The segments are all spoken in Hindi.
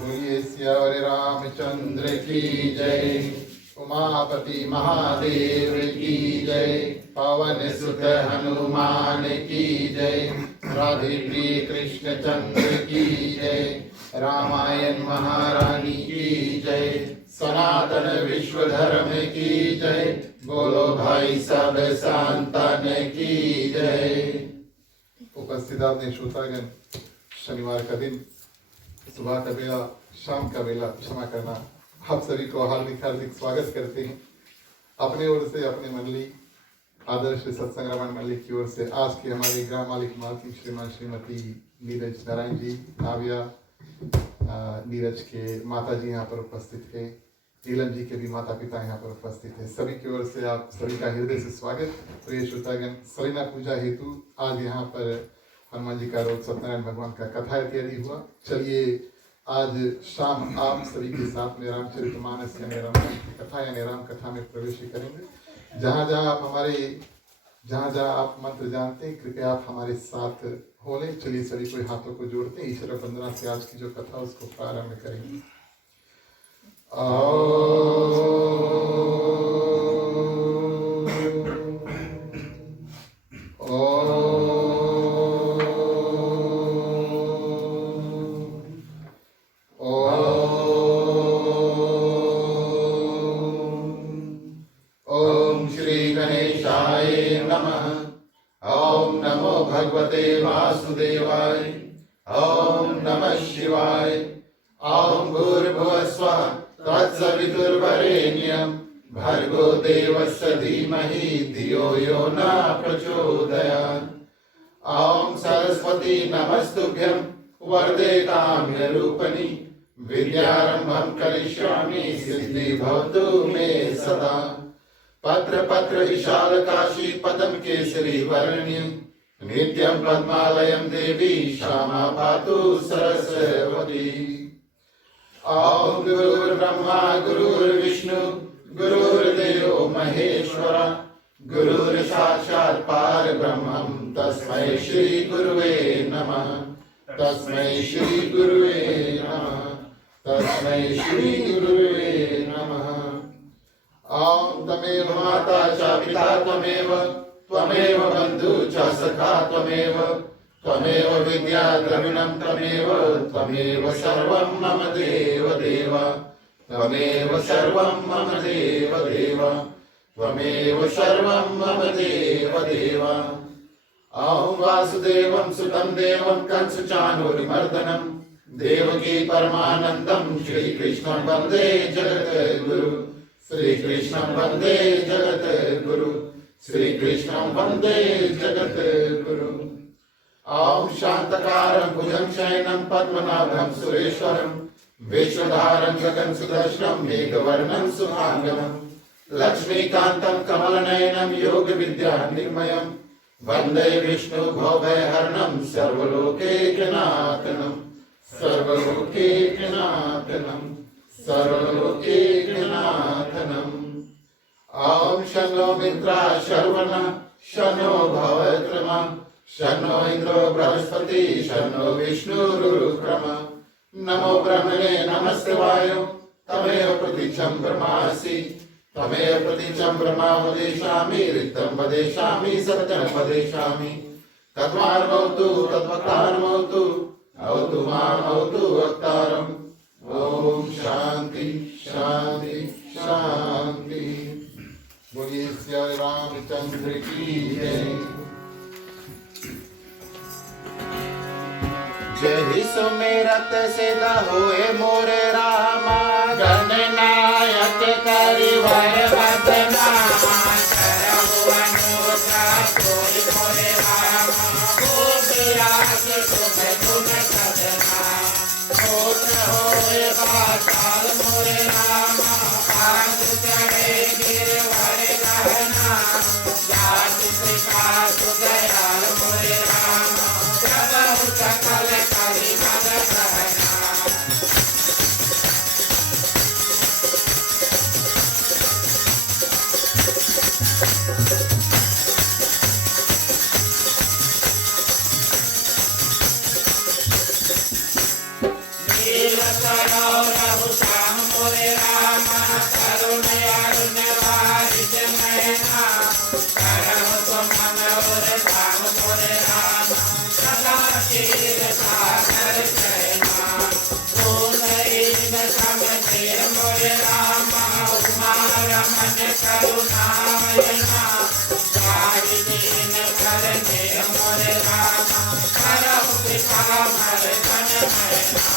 बोलिए सियावर रामचंद्र की जय। उमापति महादेव की जय। पवन सुत हनुमान की जय। राधे प्रिय कृष्ण चंद्र की जय। रामायण महारानी की जय। सनातन विश्व धर्म की जय। बोलो भाई सब संतन की जय। उपस्थित आपने श्रोतागण, शनिवार का दिन, सुबह का बेला, शाम का बेला, क्षमा करना, आप सभी को हार्दिक हार्दिक स्वागत करते हैं। अपने ओर से, अपने मंडली आदर्श सत्संग रामायण मंडली की ओर से आज के हमारे ग्राम मालिक मालती श्रीमान श्रीमती नीरज नारायण जी, नाविया नीरज के माता जी यहाँ पर उपस्थित है, नीलम जी के भी माता पिता यहाँ पर उपस्थित है। सभी की ओर से आप सभी का हृदय से स्वागत। प्रिय श्रोतागण, सलीना पूजा हेतु आज यहाँ पर हनुमान जी का रोज सत्यनारायण भगवान का कथा इत्यादि हुआ। चलिए आज शाम आप सभी के साथ में रामचरितमानस यानी रामायण की कथा यानी राम कथा में प्रवेश करेंगे। जहाँ जहाँ आप मंत्र जानते हैं, कृपया आप हमारे साथ हो लें। चलिए सभी कोई हाथों को जोड़ते हैं, ईश्वर वंदना से आज की जो कथा उसको प्रारंभ करेंगे। वासुदेवाय। ओम नमः शिवाय। ओम भूर्भुवः स्वः तत्सवितुर्वरेण्यं भर्गो देवस्य धीमहि धियो यो न प्रचोदयात्। ओम सरस्वती नमस्तुभ्यं वरदे काम्यरूपिणी विद्यारंभं करिष्यामि सिद्धि भवतु मे सदा। पत्र पत्र विशालकाशी पदं केसरी वर्ण्यं नित्यं पद्मालयं देवी श्यामा पातु सरस्वती। ओम गुरुर्ब्रह्मा गुरुर्विष्णु गुरुर्देवो महेश्वर गुरुर्साक्षात् परब्रह्मं तस्मै श्री गुरुवे नमः। तस्मै श्री गुरुवे नमः। तस्मै श्री गुरुवे नमः। ओम तमेव माता च पिता त्वमेव त्वमेव बन्धु च सखा त्वमेव त्वमेव विद्या द्रविणं त्वमेव त्वमेव सर्वं मम देव देव त्वमेव सर्वं मम देव देव त्वमेव सर्वं मम देव देव। ओम वासुदेवं सुतं देवं कंसचाणूरमर्दनं देवकी परमानन्दं श्रीकृष्णं वन्दे जगद्गुरु। श्रीकृष्णं वन्दे जगद्गुरु। श्रीकृष्णं वन्दे जगद्गुरु। ओम शान्तकारं भुजगशयनं पद्मनाभं सुरेश्वरं विश्वधारं गगनसदृशं मेघवर्णं शुभांगं लक्ष्मीकान्तं कमलनयनं योगविद्यानिर्मयं वन्दे विष्णु भवभयहरणं सर्वलोकैकनाथनं सर्वलोकैकनाथनं सर्वलोकैकनाथनं। ओम शन्नो मित्रा शर्वणः शन्नो भवत्रमा शन्नो इंद्रो बृहस्पति शन्नो विष्णुरुक्रमः। नमो ब्रह्मणे नमस्ते वायो तमेव प्रतीक्षं ब्रह्मासि तमेव प्रतीक्षं ब्रह्मा वदेशामि ऋतं वदेशामि सत्यं वदेशामि। तद्वार्भवतु तद्वक्तारमवतु अवतु माम् अवतु वक्तारम्। ओम शांति शांति शांति। बोलिए श्री रामचंद्र की जय। जय सुमिरत सिद्ध होए मोरे रामा गणनायक करिवर वदना करहु अनुग्रह कोई मोरे रामा हो विराज तुम तुम सदना होत होए पाताल मोरे रामा पांच चढ़े गिरवर गहना जाति पिता सुदयाल मोरे रामा सकल करि मग कहना। करो रहु श्याम मोरे राम करुण अरुण वारिज नयना करहु तुम मनोर धाम मोरे राम सदा क्षीर सागर शयना पूर्ण समझे मोरे राम उमा रमन करुणामयना गाहि दीन करने मोरे राम करहु कृपा मर्दन नयना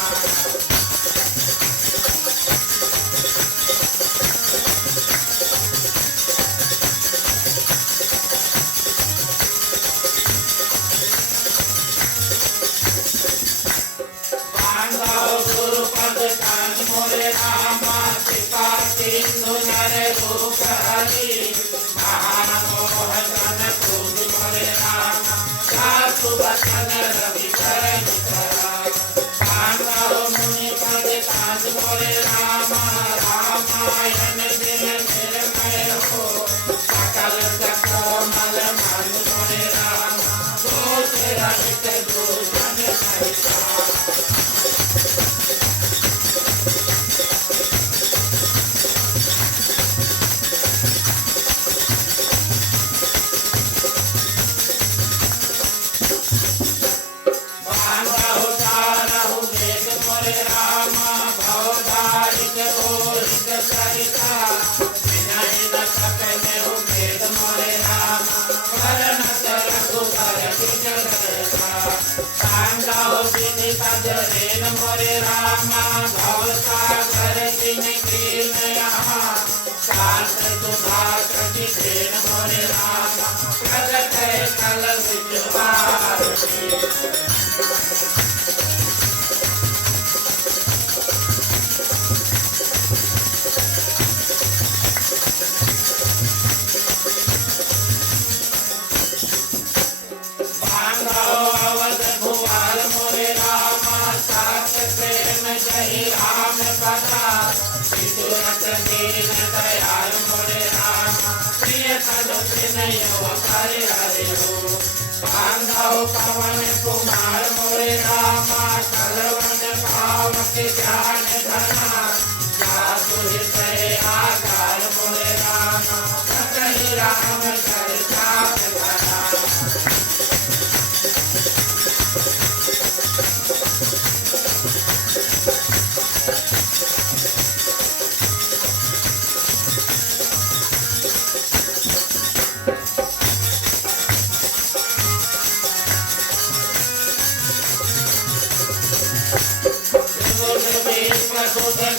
गुरुपद कान मोरे रामा कृपा सिंधु नर रूप हरि महामोह जन क्रोध मोरे रामा सासु वचन रवि करण करा पांडव मुनि पद कान मोरे रामा रामायण दिन निर्मय हो सकल कोमल मन मोरे रामा दोष रहित दूषण सहिता मोरे रामा भव सागर दिन कीन यहाँ सात सुधा कटि खेन मोरे रामा प्रगट कल विद्वार अवध भुआल मोरे रामा सात प्रेम जहि राम पदा विदुरत दीन दयाल मोरे रामा प्रिय तनु विनय करे हरे हो बांधव पवन कुमार मोरे रामा कलवन पावक ज्ञान धना जासु हृदय आधार मोरे रामा कहि राम चर्चा धना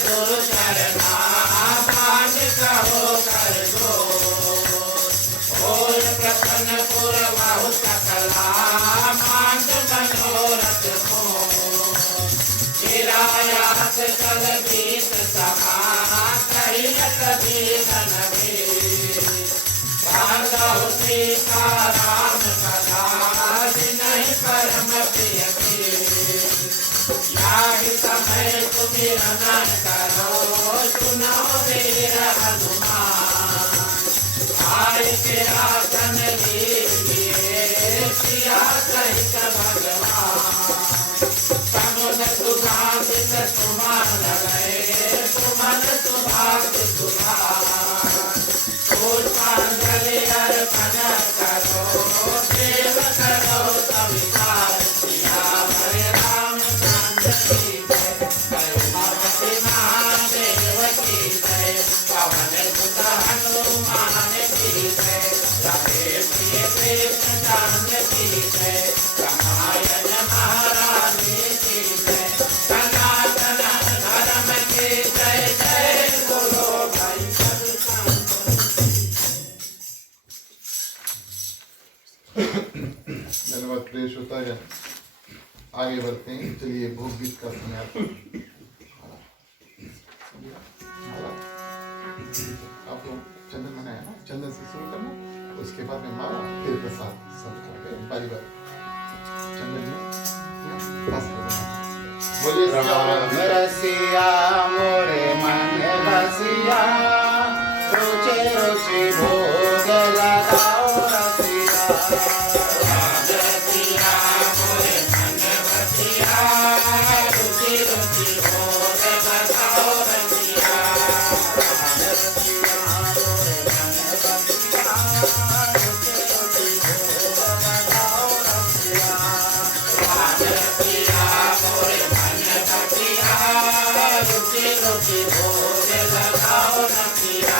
गुरु चरणा मान कहो कर दो और प्रसन्न पुर बहु सकला मांग मनोरथ हो गिरायात कल बीत समा कहियत दीन बांधव सीता राम कथा नहीं परम प्रिय याहि समय तुम्हें रनन करो सुनो वीर हनुमान आय के आसन लीजिए सिया सहित भगवान समुद सुभाषित सुमान गए सुमन सुभाष सुभान पुष्पांजलि अर्पण करो देव करो सविकार सिया हरे राम पवन सुत हनुमान की जय रहे प्रिय कृष्ण चंद्र की जय रामायण महारानी की जय सनातन धर्म की जय जय बोलो भाई धन्यवाद प्रिय श्रोतागण। आगे बढ़ते हैं। चलिए भोग गीत का समय आता है। आप लोग चंदन मनाया ना, चंदन से शुरू करना, उसके बाद में माला, फिर प्रसाद सब खाते बारी बारी। चंदन में बस बोलिए राम रसिया मोरे मन बसिया रुचि रुचि भोग लगाओ रसिया राम रसिया मोरे मन बसिया रुचि रुचि भोग रुचि भोग लगाओ रसिया।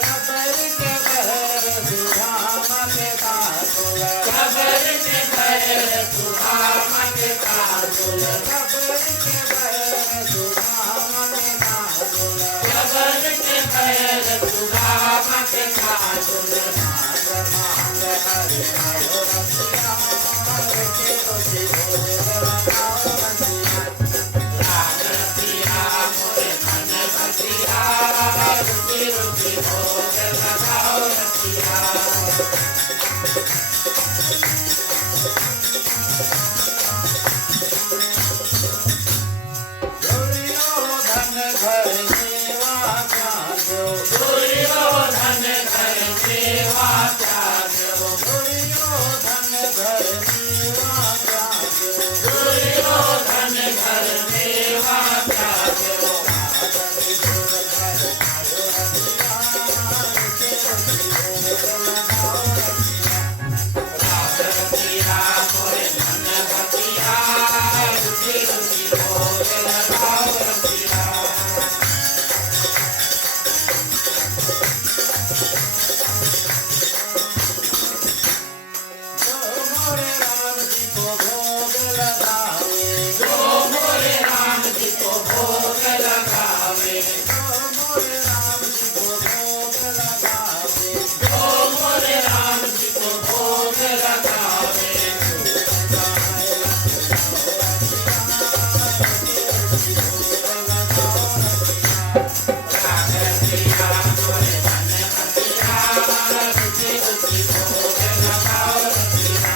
कबर के बहर सुधाम के कातुल, कबर के बहर सुधाम के कातुल, कबर के बहर सुधाम के कातुल, कबर के बहर सुधाम के कातुल। मांग मांग हरि आयो रसिया, रुचि रुचि भोग लगाओ रसिया। राम रसिया मोरे मन बसिया, रुचि रुचि भोग लगाओ रसिया। दुर्योधन घर सेवा त्याग्यो, दुर्योधन घर सेवा त्याग्यो, दुर्योधन घर सेवा त्याग्यो, दुर्योधन घर सेवा त्याग्यो। आदि दुर्धर आयो रसिया, रुचि रुचि भोग लगाओ रसिया। राम रसिया मोरे मन बसिया, रुचि रुचि भोग लगाओ रसिया। जो मोरे राम जी को भोग लगावे, जो मोरे राम जी को भोग लगावे, जो मोरे राम जी को भोग लगावे, जो मोरे राम जी को भोग लगावे। राम रसिया मोरे मन बसिया, रुचि रुचि भोग लगाओ रसिया।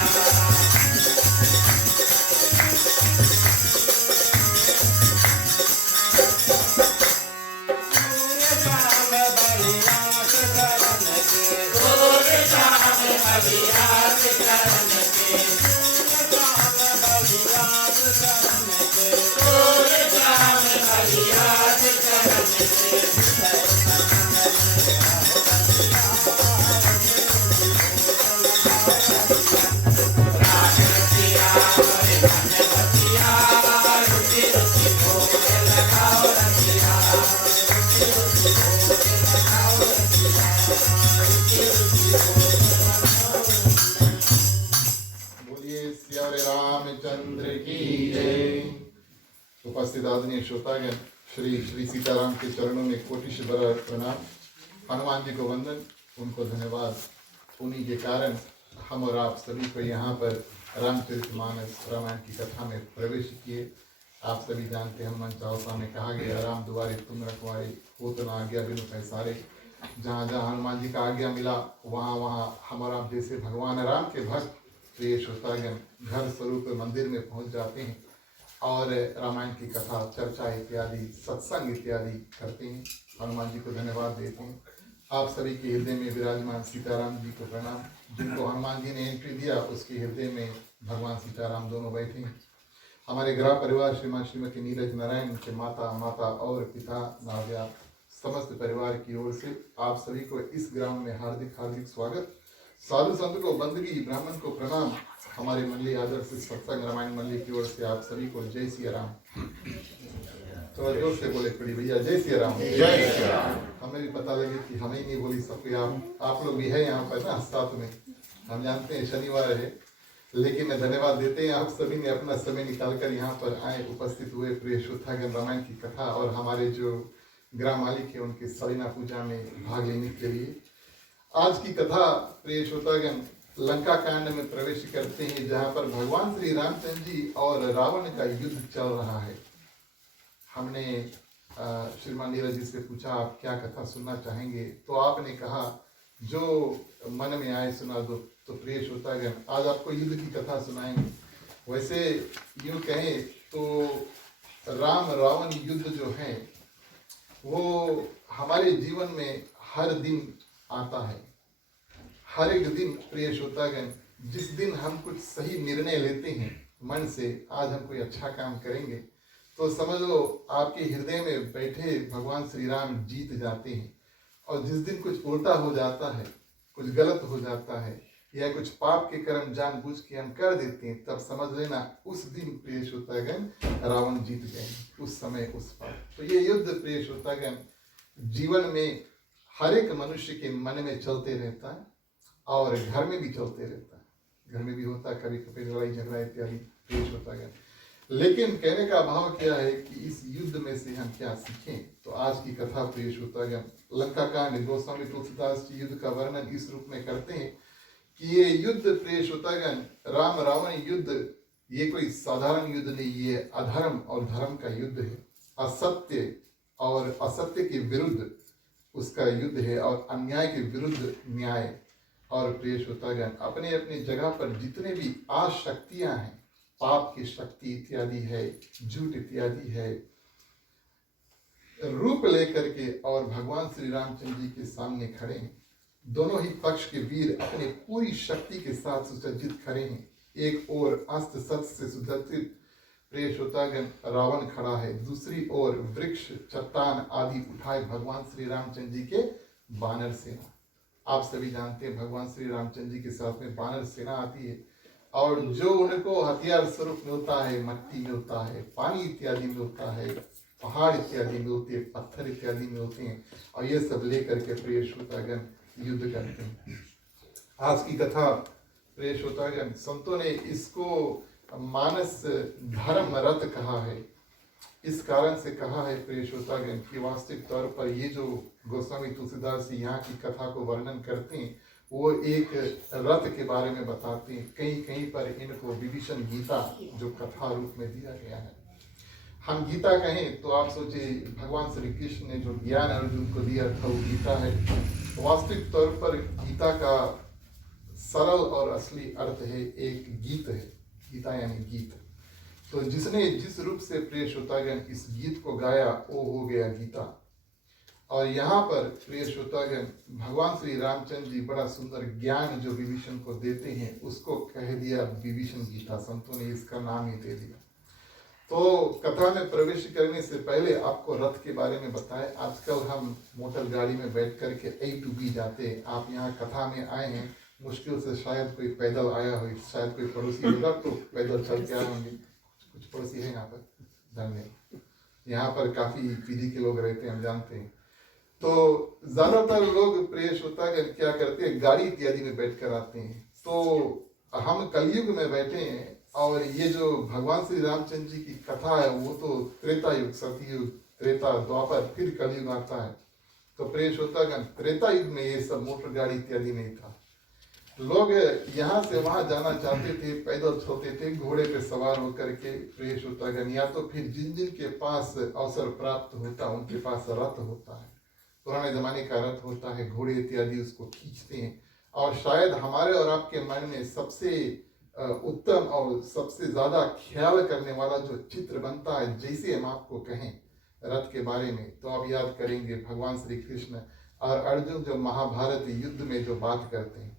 सूर्य शाम बलियास करन के, सूर्य शाम बलियास करन के, सूर्य शाम बलियास करन के, सूर्य शाम बलियास करन के। राम रसिया मोरे मन बसिया, रुचि रुचि भोग लगाओ रसिया। रुचि रुचि भोग लगाओ रसिया, रुचि रुचि भोग लगाओ रसिया। बोलिए सियारे रामचंद्र की जय। उपस्थित आदरणीय श्रोतागण, श्री श्री सीताराम के चरणों में कोटिश भरा प्रणाम। हनुमान जी को वंदन, उनको धन्यवाद। उन्हीं के कारण हम और आप सभी को यहाँ पर रामचरितमानस रामायण की कथा में प्रवेश किए। आप सभी जानते हैं, हनुमान चालीसा में कहा गया, राम दुआरे तुम रखवारे, हो तो ना आज्ञा बिनु पैसारे। जहाँ जहाँ हनुमान जी का आज्ञा मिला, वहाँ वहाँ हम और आप जैसे भगवान राम के भक्त प्रिय श्रोतागण घर स्वरूप मंदिर में पहुँच जाते हैं और रामायण की कथा, चर्चा इत्यादि, सत्संग इत्यादि करते हैं। हनुमान जी को धन्यवाद देते हैं। आप सभी के हृदय में विराजमान सीताराम जी को प्रणाम। जिनको हनुमान जी ने एंट्री दिया, उसके हृदय में भगवान सीताराम दोनों बैठे हैं। हमारे ग्राम परिवार श्रीमान श्रीमती नीरज नारायण के माता और पिता नाव्या समस्त परिवार की ओर से आप सभी को इस ग्राम में हार्दिक हार्दिक स्वागत। साधु संत को बंदगी, ब्राह्मण को प्रणाम। हमारे मंडली आदर्श सत्संग रामायण मंडली की ओर से आप सभी को जय सिया राम। थोड़ा जोर से बोले खड़ी भैया, जय सिया राम। जय श्री राम। हमें भी पता लगे कि हमें ही नहीं बोली सबको, आप लोग भी है यहाँ पर ना साथ में। हम जानते हैं शनिवार है, लेकिन धन्यवाद देते हैं आप सभी ने अपना समय निकालकर यहाँ पर आए, उपस्थित हुए प्रिय श्रोतागण रामायण की कथा और हमारे जो ग्राम मालिक है उनके सलीना पूजा में भाग लेने के लिए। आज की कथा प्रिय श्रोतागण लंका कांड में प्रवेश करते हैं, जहाँ पर भगवान श्री रामचंद्र जी और रावण का युद्ध चल रहा है। हमने श्रीमान नीरज जी से पूछा आप क्या कथा सुनना चाहेंगे, तो आपने कहा जो मन में आए सुना दो। तो प्रिय श्रोतागण आज आपको युद्ध की कथा सुनाएंगे। वैसे यूँ कहें तो राम रावण युद्ध जो है वो हमारे जीवन में हर दिन आता है। हर एक दिन प्रिय श्रोतागण, जिस दिन हम कुछ सही निर्णय लेते हैं मन से, आज हम कोई अच्छा काम करेंगे, तो समझ लो आपके हृदय में बैठे भगवान श्री राम जीत जाते हैं। और जिस दिन कुछ उल्टा हो जाता है, कुछ गलत हो जाता है, या कुछ पाप के कर्म जानबूझ के हम कर देते हैं, तब समझ लेना उस दिन प्रिय श्रोतागण रावण जीत गए, उस समय उस पाप। तो ये युद्ध प्रिय श्रोतागण जीवन में हर एक मनुष्य के मन में चलते रहता है और घर में भी चलते रहता है। घर में भी होता है कभी कभी लड़ाई झगड़ा इत्यादि प्रिय श्रोतागण। लेकिन कहने का भाव क्या है कि इस युद्ध में से हम क्या सीखें। तो आज की कथा प्रिय श्रोतागण लंका कांड गोस्वामी तुलसीदास जी युद्ध का वर्णन इस रूप में करते हैं कि ये युद्ध प्रिय श्रोतागण राम रावण युद्ध ये कोई साधारण युद्ध नहीं, ये अधर्म और धर्म का युद्ध है। असत्य और असत्य के विरुद्ध उसका युद्ध है और अन्याय के विरुद्ध न्याय। और प्रिय श्रोतागण अपने अपने जगह पर जितने भी आशक्तियां हैं, पाप की शक्ति इत्यादि है, झूठ इत्यादि है, रूप लेकर के और भगवान श्री रामचंद्र जी के सामने खड़े हैं। दोनों ही पक्ष के वीर अपने पूरी शक्ति के साथ सुसज्जित खड़े हैं। एक ओर अस्त्र शस्त्र से सुसज्जित प्रिय श्रोतागण रावण खड़ा है, दूसरी ओर वृक्ष चट्टान आदि उठाए भगवान श्री रामचंद्र जी के बानर सेना। आप सभी जानते हैं भगवान श्री रामचंद्र जी के साथ में बानर सेना आती है और जो उनको हथियार स्वरूप मिलता है, मट्टी मिलता है, पानी इत्यादि मिलता है, पहाड़ इत्यादि मिलते हैं, पत्थर इत्यादि मिलते हैं और ये सब लेकर के प्रिय श्रोतागण युद्ध करते हैं। आज की कथा प्रिय श्रोतागण संतों ने इसको मानस धर्म रथ कहा है। इस कारण से कहा है प्रिय श्रोतागण कि वास्तविक तौर पर ये जो गोस्वामी तुलसीदास जी यहाँ की कथा को वर्णन करते हैं वो एक रथ के बारे में बताते हैं। कहीं कहीं पर इनको विभीषण गीता जो कथा रूप में दिया गया है। हम गीता कहें तो आप सोचिए भगवान श्री कृष्ण ने जो ज्ञान अर्जुन को दिया था वो गीता है। वास्तविक तौर पर गीता का सरल और असली अर्थ है एक गीत है। गीता यानी गीत। तो जिसने जिस रूप से प्रिय श्रोतागण इस गीत को गाया वो हो गया गीता। और यहाँ पर प्रिय श्रोतागण भगवान श्री रामचंद्र जी बड़ा सुंदर ज्ञान जो विभीषण को देते हैं उसको कह दिया विभीषण गीता। संतों ने इसका नाम ही दे दिया। तो कथा में प्रवेश करने से पहले आपको रथ के बारे में बताएं। आजकल हम मोटर गाड़ी में बैठ करके A to B जाते हैं। आप यहाँ कथा में आए हैं, मुश्किल से शायद कोई पैदल आया हो, शायद कोई पड़ोसी होगा तो पैदल चल के आए होंगे। कुछ पड़ोसी है यहाँ पर, धन्यवाद। यहाँ पर काफी पीढ़ी के लोग रहते हैं, हम जानते हैं। तो ज्यादातर लोग प्रिय श्रोतागण क्या करते हैं, गाड़ी इत्यादि में बैठ कर आते हैं। तो हम कलयुग में बैठे हैं और ये जो भगवान श्री रामचंद्र जी की कथा है वो तो त्रेता युग, सतयुग, त्रेता, द्वापर, फिर कलयुग आता है। तो प्रिय श्रोतागण त्रेता युग में ये सब मोटर गाड़ी इत्यादि नहीं था। लोग यहाँ से वहां जाना चाहते थे, पैदल चलते थे, घोड़े पे सवार होकर के प्रिय श्रोतागण, या तो फिर जिन जिन के पास अवसर प्राप्त होता उनके पास रथ होता है, पुराने जमाने का रथ होता है, घोड़े इत्यादि उसको खींचते हैं। और शायद हमारे और आपके मन में सबसे उत्तम और सबसे ज्यादा ख्याल करने वाला जो चित्र बनता है, जैसे हम आपको कहें रथ के बारे में, तो आप याद करेंगे भगवान श्री कृष्ण और अर्जुन जो महाभारत युद्ध में जो बात करते हैं।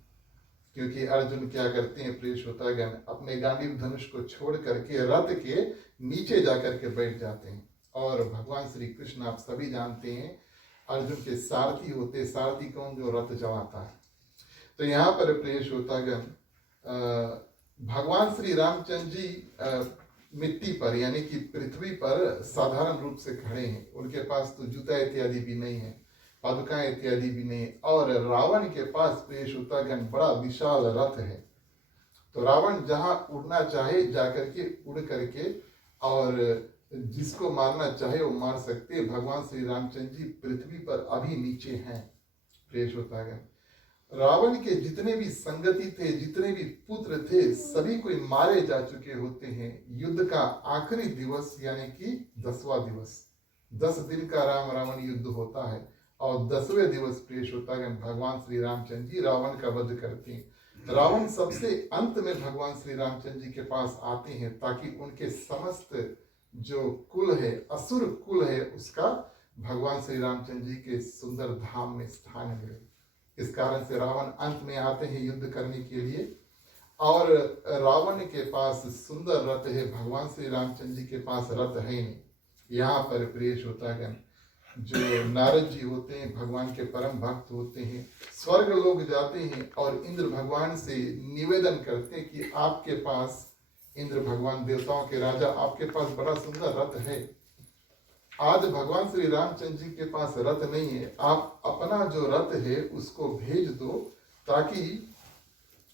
क्योंकि अर्जुन क्या करते हैं प्रिय श्रोतागण, अपने गांडीव धनुष को छोड़ करके रथ के नीचे जाकर के बैठ जाते हैं। और भगवान श्री कृष्ण आप सभी जानते हैं अर्जुन के सारथी होते। सारथी कौन? जो रथ चलाता है। तो यहाँ पर प्रिय श्रोतागण भगवान श्री रामचंद्र जी मिट्टी पर यानी कि पृथ्वी पर साधारण रूप से खड़े हैं। उनके पास तो जूता इत्यादि भी नहीं है, पादुकाएं इत्यादि भी नहीं। और रावण के पास प्रिय श्रोतागण बड़ा विशाल रथ है। तो रावण जहां उड़ना चाहे जाकर के उड़ करके और जिसको मारना चाहे वो मार सकते। भगवान श्री रामचंद्र जी पृथ्वी पर अभी नीचे हैं। प्रिय श्रोतागण रावण के जितने भी संगति थे, जितने भी पुत्र थे, सभी कोई मारे जा चुके होते हैं। युद्ध का आखिरी दिवस यानी कि 10वां दिवस, 10 दिन का राम रावण युद्ध होता है। और 10वें दिवस प्रिय श्रोतागण भगवान श्री रामचंद्र जी रावण का वध करते हैं। रावण सबसे अंत में भगवान श्री रामचंद्र जी के पास आते हैं ताकि उनके समस्त जो कुल है, असुर कुल है, उसका भगवान श्री रामचंद्र जी के सुंदर धाम में स्थान मिले। इस कारण से रावण अंत में आते हैं युद्ध करने के लिए। और रावण के पास सुंदर रथ है, भगवान श्री रामचंद्र जी के पास रथ है नहीं। यहाँ पर प्रिय श्रोतागण जो नारद जी होते हैं भगवान के परम भक्त होते हैं, स्वर्ग लोग जाते हैं और इंद्र भगवान से निवेदन करते हैं कि आपके पास, इंद्र भगवान देवताओं के राजा, आपके पास बड़ा सुंदर रथ है, आज भगवान श्री रामचंद्र जी के पास रथ नहीं है, आप अपना जो रथ है उसको भेज दो ताकि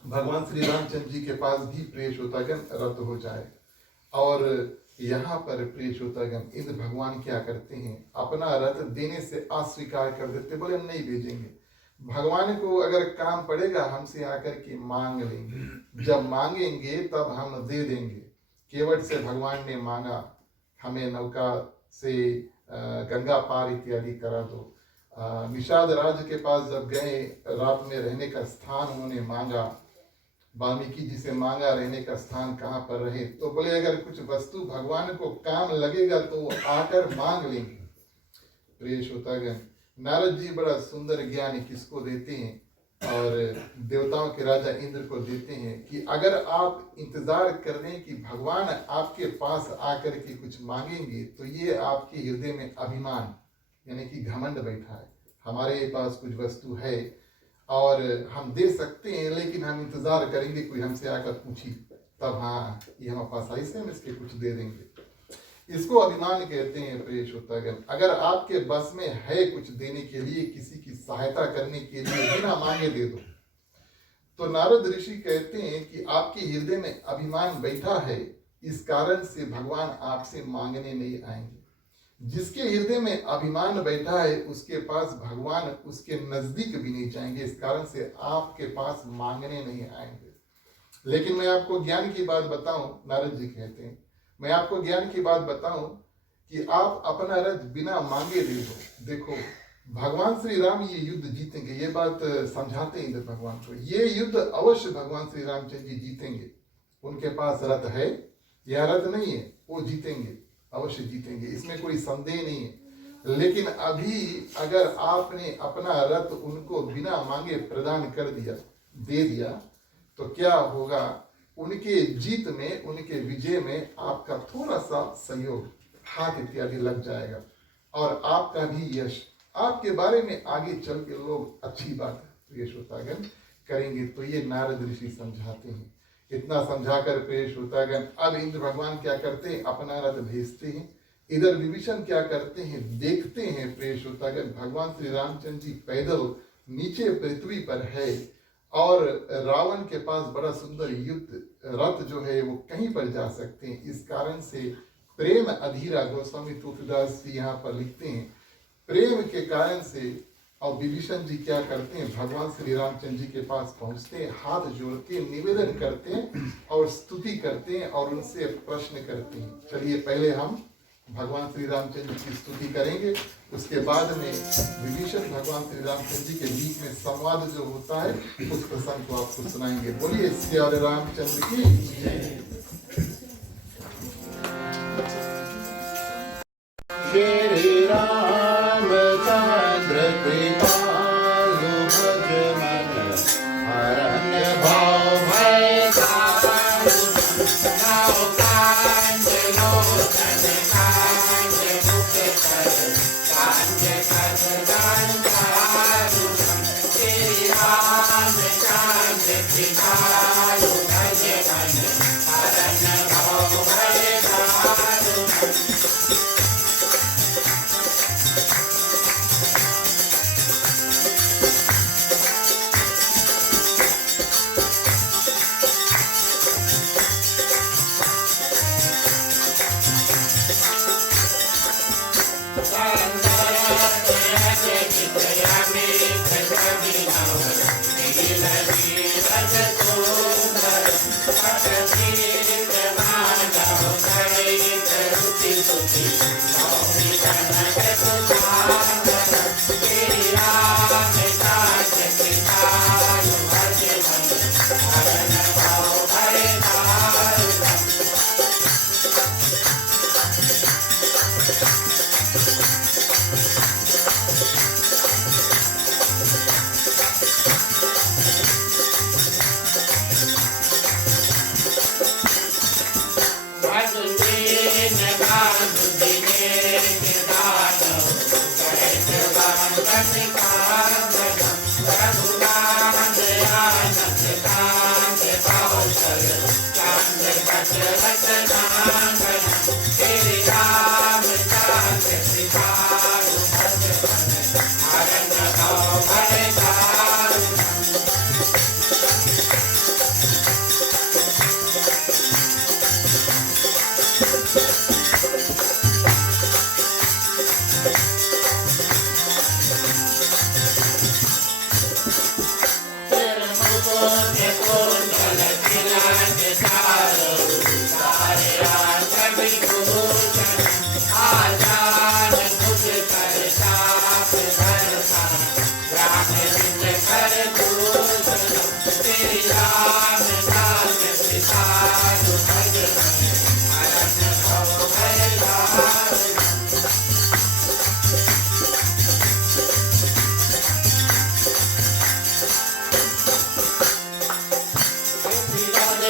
भगवान श्री रामचंद्र जी के पास भी प्रेषोतागम रथ हो जाए। और यहाँ पर प्रेषोतागम इंद्र भगवान क्या करते हैं, अपना रथ देने से अस्वीकार कर देते, बोले हम नहीं भेजेंगे। भगवान को अगर काम पड़ेगा हमसे आकर के मांग लेंगे, जब मांगेंगे तब हम दे देंगे। केवट से भगवान ने मांगा हमें नौका से गंगा पार इत्यादि करा दो। निषाद राज के पास जब गए, रात में रहने का स्थान उन्होंने मांगा, वाल्मीकि जी से मांगा रहने का स्थान कहाँ पर रहे, तो बोले अगर कुछ वस्तु भगवान को काम लगेगा तो वो आकर मांग लेंगे। प्रेषोतागम नारद जी बड़ा सुंदर ज्ञान किसको देते हैं, और देवताओं के राजा इंद्र को देते हैं कि अगर आप इंतजार कर रहे हैं कि भगवान आपके पास आकर के कुछ मांगेंगे, तो ये आपके हृदय में अभिमान यानी कि घमंड बैठा है, हमारे पास कुछ वस्तु है और हम दे सकते हैं, लेकिन हम इंतजार करेंगे कोई हमसे आकर पूछी तब हाँ ये हमारे पास आई से हम इसके कुछ दे देंगे। इसको अभिमान कहते हैं प्रेषोतागम। अगर आपके बस में है कुछ देने के लिए, किसी की सहायता करने के लिए, बिना मांगे दे दो। तो नारद ऋषि कहते हैं कि आपके हृदय में अभिमान बैठा है, इस कारण से भगवान आपसे मांगने नहीं आएंगे। जिसके हृदय में अभिमान बैठा है उसके पास भगवान उसके नजदीक भी नहीं जाएंगे, इस कारण से आपके पास मांगने नहीं आएंगे। लेकिन मैं आपको ज्ञान की बात बताऊं, नारद जी कहते हैं मैं आपको ज्ञान की बात बताऊं कि आप अपना रथ बिना मांगे दे दो। देखो भगवान श्री राम ये युद्ध जीतेंगे, ये बात समझाते हैं इंद्र भगवान को, ये युद्ध अवश्य भगवान श्री रामचंद्र जी जीतेंगे। उनके पास रथ है या रथ नहीं है, वो जीतेंगे, अवश्य जीतेंगे, इसमें कोई संदेह नहीं है। लेकिन अभी अगर आपने अपना रथ उनको बिना मांगे प्रदान कर दिया, दे दिया, तो क्या होगा, उनके जीत में, उनके विजय में आपका थोड़ा सा सहयोग, हाथ इत्यादि लग जाएगा और आपका भी यश, आपके बारे में आगे चल के लोग अच्छी बात प्रेषोतागम करेंगे। तो ये नारद ऋषि समझाते हैं। इतना समझाकर प्रेषोतागम अब इंद्र भगवान क्या करते हैं, अपना रथ भेजते हैं। इधर विभीषण क्या करते हैं, देखते हैं प्रेषोतागम भगवान श्री रामचंद्र जी पैदल नीचे पृथ्वी पर है और रावण के पास बड़ा सुंदर युद्ध रथ जो है वो कहीं पर जा सकते हैं। इस कारण से प्रेम अधीरा, गोस्वामी तुलसीदास जी यहाँ पर लिखते हैं, प्रेम के कारण से और विभीषण जी क्या करते हैं, भगवान श्री रामचंद्र जी के पास पहुंचते हैं, हाथ जोड़ के निवेदन करते हैं और स्तुति करते हैं और उनसे प्रश्न करते हैं। चलिए पहले हम भगवान श्री रामचंद्र की स्तुति करेंगे, उसके बाद में विभीषण भगवान श्री रामचंद्र जी के बीच में संवाद जो होता है उस प्रसंग को आपको सुनाएंगे। बोलिए श्री और रामचंद्र की जय। श्री रामचंद्र कृपालु भज मन हरन भाव भय दारु नाव कांज लोचन कांज मुख कर कांज कर गंधारु श्री रामचंद्र कृपालु भज मन हरन भाव भय दारु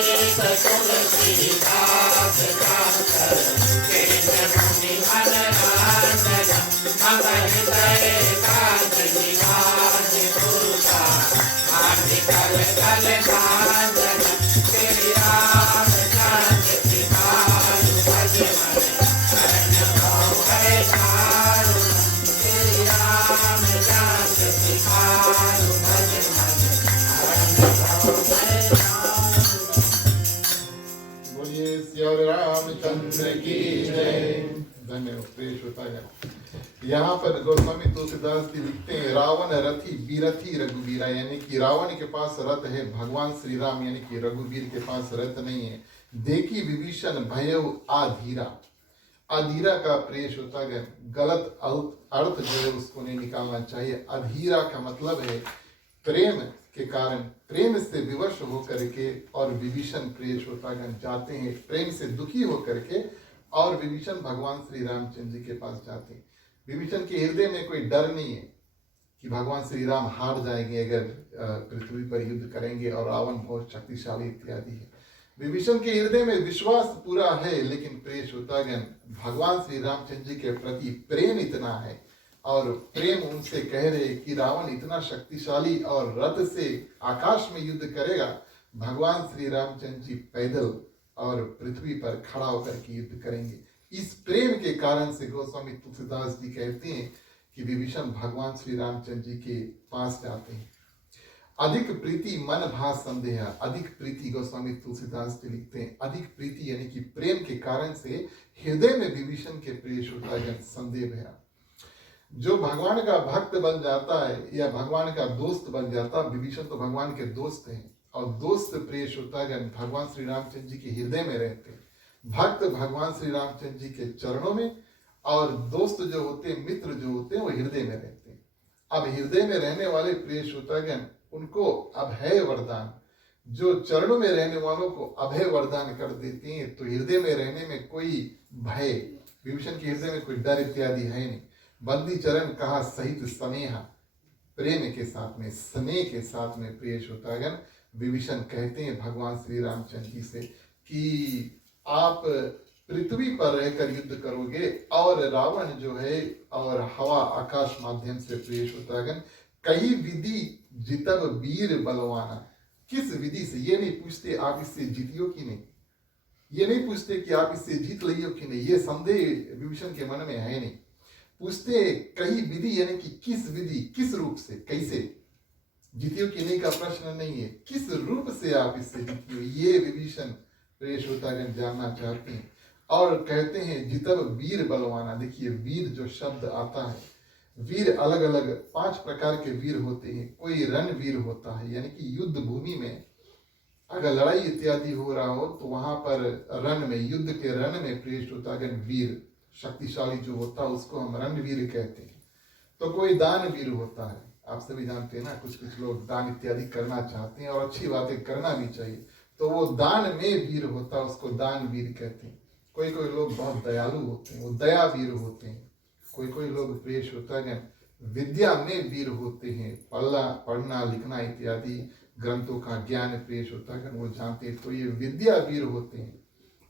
एक तुलसीदास शंकर केन्द्र मुनि मनरंजन मंगल करे कांत निवास पुरुषा आदि कल कल कांचन श्री रामचंद्र कृपालु भज मन शरण भव है चारुण श्री रामचंद्र कृपालु भज मन शरण भव है चारुण। बोलिए श्री रामचंद्र की जय। धन्यवाद प्रिय श्रोतागण। यहाँ पर गोस्वामी तुलसीदास जी लिखते हैं, रावण रथी बीरथी रघुवीरा, यानी कि रावण के पास रथ है, भगवान श्री राम यानी कि रघुवीर के पास रथ नहीं है। देखी विभीषण भयउ आधीरा। अधीरा का प्रिय श्रोतागण गलत अर्थ जो है उसको नहीं निकालना चाहिए। अधीरा का मतलब है प्रेम के कारण, प्रेम से विवश होकर के, और विभीषण प्रिय श्रोतागण जाते हैं प्रेम से दुखी होकर के, और विभीषण भगवान श्री रामचंद्र जी के पास जाते हैं। विभीषण के हृदय में कोई डर नहीं है कि भगवान श्री राम हार जाएंगे अगर पृथ्वी पर युद्ध करेंगे और रावण बहुत शक्तिशाली इत्यादि है। विभीषण के हृदय में विश्वास पूरा है, लेकिन प्रिय श्रोतागण भगवान श्री रामचंद्र जी के प्रति प्रेम इतना है, और प्रेम उनसे कह रहे कि रावण इतना शक्तिशाली और रथ से आकाश में युद्ध करेगा, भगवान श्री रामचंद्र जी पैदल और पृथ्वी पर खड़ा होकर के युद्ध करेंगे। इस प्रेम के कारण से गोस्वामी तुलसीदास जी कहते हैं कि विभीषण भगवान श्री रामचंद्र जी के पास जाते हैं। अधिक प्रीति मन भास संदेह, अधिक प्रीति गोस्वामी तुलसीदास जी लिखते हैं, अधिक प्रीति यानी कि प्रेम के कारण से हृदय में विभीषण के प्रिय श्रोतागण संदेह भरा। जो भगवान का भक्त बन जाता है या भगवान का दोस्त बन जाता, विभीषण तो भगवान के दोस्त हैं, और दोस्त प्रिय श्रोतागण भगवान श्री रामचंद्र जी के हृदय में रहते हैं। भक्त भगवान श्री रामचंद्र जी के चरणों में, और दोस्त जो होते हैं, मित्र जो होते हैं, वो हृदय में रहते हैं। अब हृदय में रहने वाले प्रिय श्रोतागण उनको अभय वरदान, जो चरणों में रहने वालों को अभय वरदान कर देते हैं, तो हृदय में रहने में कोई भय, विभीषण के हृदय में कोई डर इत्यादि है नहीं। बंदी चरण कहा सहित स्नेहा, प्रेम के साथ में, स्नेह के साथ में प्रिय श्रोतागण विभीषण कहते हैं भगवान श्री रामचंद्र जी से कि आप पृथ्वी पर रहकर युद्ध करोगे, और रावण जो है और हवा आकाश माध्यम से प्रिय श्रोतागण कई विधि जितब वीर बलवाना। किस विधि से, ये नहीं पूछते आप इससे जीतियो कि नहीं, ये नहीं पूछते कि आप इससे जीत लियो कि नहीं, ये संदेह विभीषण के मन में है नहीं। पूछते कई विधि यानी कि किस विधि, किस रूप से, कैसे जीतियो कि नहीं का प्रश्न नहीं है, किस रूप से आप इससे जीतियो, ये विभीषण प्रिय श्रोतागण जानना चाहते हैं। और कहते हैं जितब वीर बलवाना। देखिए वीर जो शब्द आता है, वीर अलग अलग 5 प्रकार के वीर होते हैं। कोई रणवीर होता है, यानी कि युद्ध भूमि में अगर लड़ाई इत्यादि हो रहा हो तो वहां पर रण में, युद्ध के रण में प्रिय श्रोतागण वीर शक्तिशाली जो होता है उसको हम रणवीर कहते हैं। तो कोई दानवीर होता है, आप सभी जानते हैं ना, कुछ कुछ लोग दान इत्यादि करना चाहते हैं और अच्छी बातें करना भी चाहिए, तो वो दान में वीर होता है, उसको दानवीर कहते हैं। कोई कोई लोग बहुत दयालु होते हैं, वो दयावीर होते हैं। कोई कोई लोग प्रिय श्रोतागण विद्या में वीर होते हैं, पढ़ना लिखना इत्यादि ग्रंथों का ज्ञान प्रिय श्रोतागण वो जानते हैं, तो ये विद्या वीर होते हैं।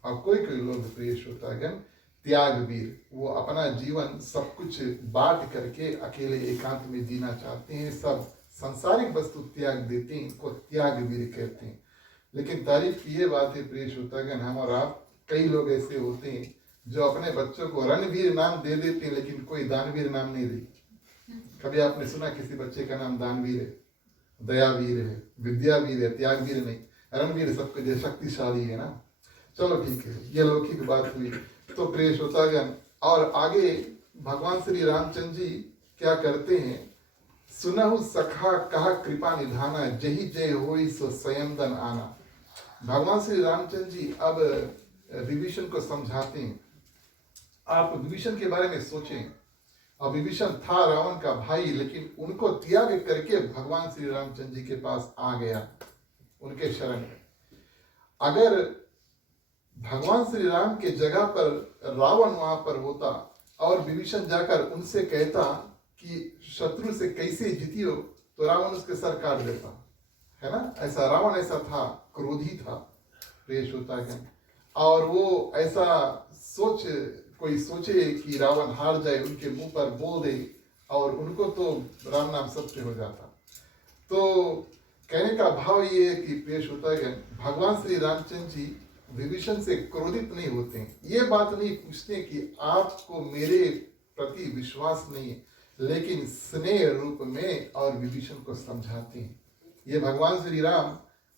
और कोई कोई लोग प्रिय श्रोतागण त्यागवीर, वो अपना जीवन सब कुछ बांट करके अकेले एकांत में जीना चाहते हैं, सब सांसारिक वस्तु त्याग देते हैं, इनको त्यागवीर कहते हैं। लेकिन तारीफ की ये बात है प्रिय श्रोतागण, हम और आप कई लोग ऐसे होते हैं जो अपने बच्चों को रणवीर नाम दे देते हैं, लेकिन कोई दानवीर नाम नहीं देते। कभी आपने सुना किसी बच्चे का नाम दानवीर है, दयावीर है, विद्यावीर है, त्यागवीर नहीं, रणवीर सबके जो शक्तिशाली है ना। चलो ठीक है, ये लौकिक बात हुई। तो प्रिय श्रोतागण और आगे भगवान श्री रामचंद्र जी क्या करते हैं, सुनहु सखा कहा कृपा निधाना, जही जय होई सो स्वयं दन आना। भगवान श्री रामचंद्र जी अब विभीषण को समझाते हैं, आप विभीषण के बारे में सोचें। और विभीषण था रावण का भाई, लेकिन उनको त्याग करके भगवान श्री रामचंद्र जी के पास आ गया, उनके शरण में। अगर भगवान श्री राम के जगह पर रावण वहां पर होता और विभीषण जाकर उनसे कहता कि शत्रु से कैसे जीतियो, तो रावण उसके सर काट देता, है ना। ऐसा रावण ऐसा था, क्रोधी था, प्रिय श्रोतागण। और वो ऐसा कोई सोचे कि रावण हार जाए, उनके मुंह पर बोल दे और उनको तो राम नाम सत्य हो जाता। तो कहने का भाव ये है कि प्रिय श्रोतागण, भगवान श्री रामचंद्र जी विभीषण से क्रोधित नहीं होते हैं। ये बात नहीं पूछते कि आपको मेरे प्रति विश्वास नहीं है, लेकिन स्नेह रूप में और विभीषण को समझाते हैं। ये भगवान श्री राम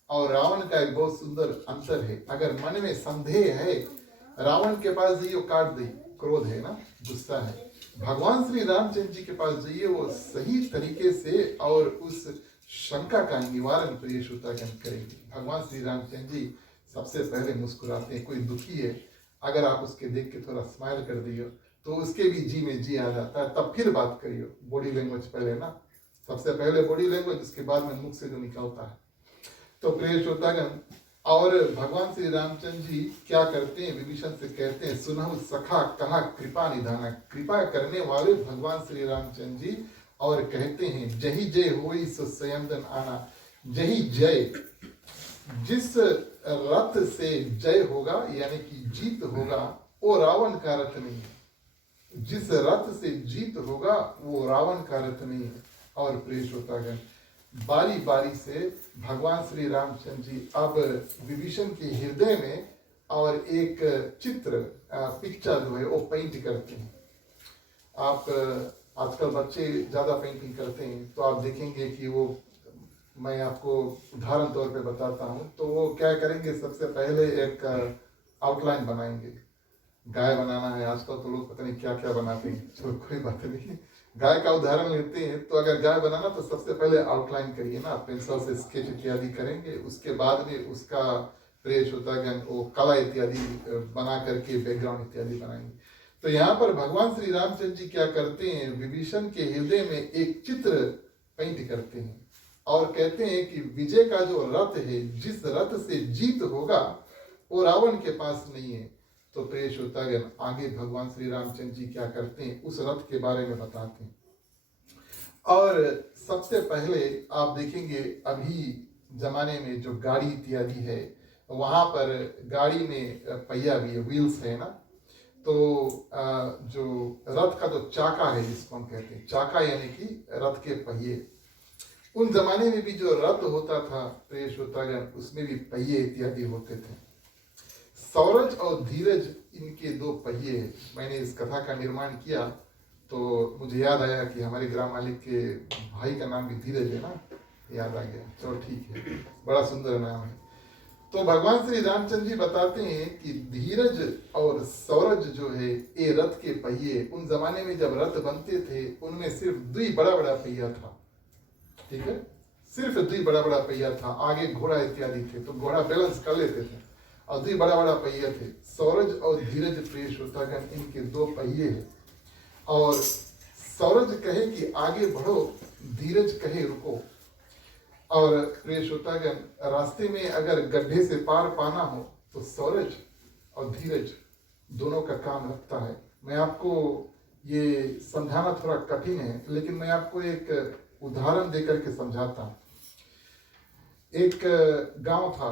और रावण का एक बहुत सुंदर अंतर है। अगर मन में संदेह है, रावण के पास जाइए, काट दे, क्रोध है ना, गुस्सा है। भगवान श्री रामचंद्र जी के पास जाइए, वो सही तरीके से और उस शंका का निवारण प्रिय श्रोतागण करेंगे। भगवान श्री रामचंद्र जी सबसे पहले मुस्कुराते हैं। कोई दुखी है, अगर आप उसके देख के थोड़ा स्माइल कर दियो तो उसके भी जी में जी आ जाता है, तब फिर बात करियो। बॉडी लैंग्वेज पहले ना, सबसे पहले बॉडी लैंग्वेज, उसके बाद में मुख से जो निकलता है। तो प्रिय श्रोतागण, और भगवान श्री रामचंद्र जी क्या करते हैं, विभीषण से कहते हैं, सुनहु सखा कहा कृपा निधाना। कृपा करने वाले भगवान श्री रामचंद्र जी, और कहते हैं जही जय होई सो संयमदन आना। जही जय, जिस रथ से जय होगा यानी कि जीत होगा, वो रावण का रथ नहीं है। जिस रथ से जीत होगा वो रावण का रथ नहीं है। और प्रिय श्रोतागण, बारी बारी से भगवान श्री रामचंद्र जी अब विभीषण के हृदय में और एक चित्र, पिक्चर जो है वो पेंट करते हैं। आप आजकल बच्चे ज्यादा पेंटिंग करते हैं, तो आप देखेंगे कि वो, मैं आपको उदाहरण तौर पे बताता हूँ। तो वो क्या करेंगे, सबसे पहले एक आउटलाइन बनाएंगे। गाय बनाना है, आजकल तो लोग पता नहीं क्या क्या बनाते हैं, चलो कोई बात नहीं, गाय का उदाहरण लेते हैं। तो अगर गाय बनाना तो सबसे पहले आउटलाइन करिए ना, पेंसिल से स्केच इत्यादि करेंगे। उसके बाद में उसका प्रिय श्रोतागण वो कला इत्यादि बना करके बैकग्राउंड इत्यादि बनाएंगे। तो यहाँ पर भगवान श्री रामचंद्र जी क्या करते हैं, विभीषण के हृदय में एक चित्र पेंट करते हैं और कहते हैं कि विजय का जो रथ है, जिस रथ से जीत होगा वो रावण के पास नहीं है। तो प्रिय श्रोतागण, आगे भगवान श्री रामचंद्र जी क्या करते हैं, उस रथ के बारे में बताते हैं। और सबसे पहले आप देखेंगे, अभी जमाने में जो गाड़ी इत्यादि है, वहां पर गाड़ी में पहिया भी है, व्हील्स है ना। तो जो रथ का जो चाका है, जिसको हम कहते हैं चाका, यानी कि रथ के पहिए, उन जमाने में भी जो रथ होता था प्रिय श्रोतागण, उसमें भी पहिए इत्यादि होते थे। सौरज और धीरज, इनके दो पहिए। मैंने इस कथा का निर्माण किया तो मुझे याद आया कि हमारे ग्राम मालिक के भाई का नाम भी धीरज है ना, याद आ गया। चलो ठीक है, बड़ा सुंदर नाम है। तो भगवान श्री रामचंद्र जी बताते हैं कि धीरज और सौरज जो है, ये रथ के पहिए। उन जमाने में जब रथ बनते थे, उनमें सिर्फ 2 बड़ा बड़ा पहिया था, ठीक है, सिर्फ 2 बड़ा बड़ा पहिया था। आगे घोड़ा इत्यादि थे, तो घोड़ा बैलेंस कर लेते थे, और 2 बड़ा बड़ा पहिए थे। सौरज और धीरज प्रिय श्रोतागण, इनके 2 पहिए हैं। और सौरज कहे कि आगे बढ़ो, धीरज कहे रुको। और प्रिय श्रोतागण, रास्ते में अगर गड्ढे से पार पाना हो तो सौरज और धीरज दोनों का काम रखता है। मैं आपको ये समझाना थोड़ा कठिन है, लेकिन मैं आपको एक उदाहरण देकर के समझाता हूँ। एक गांव था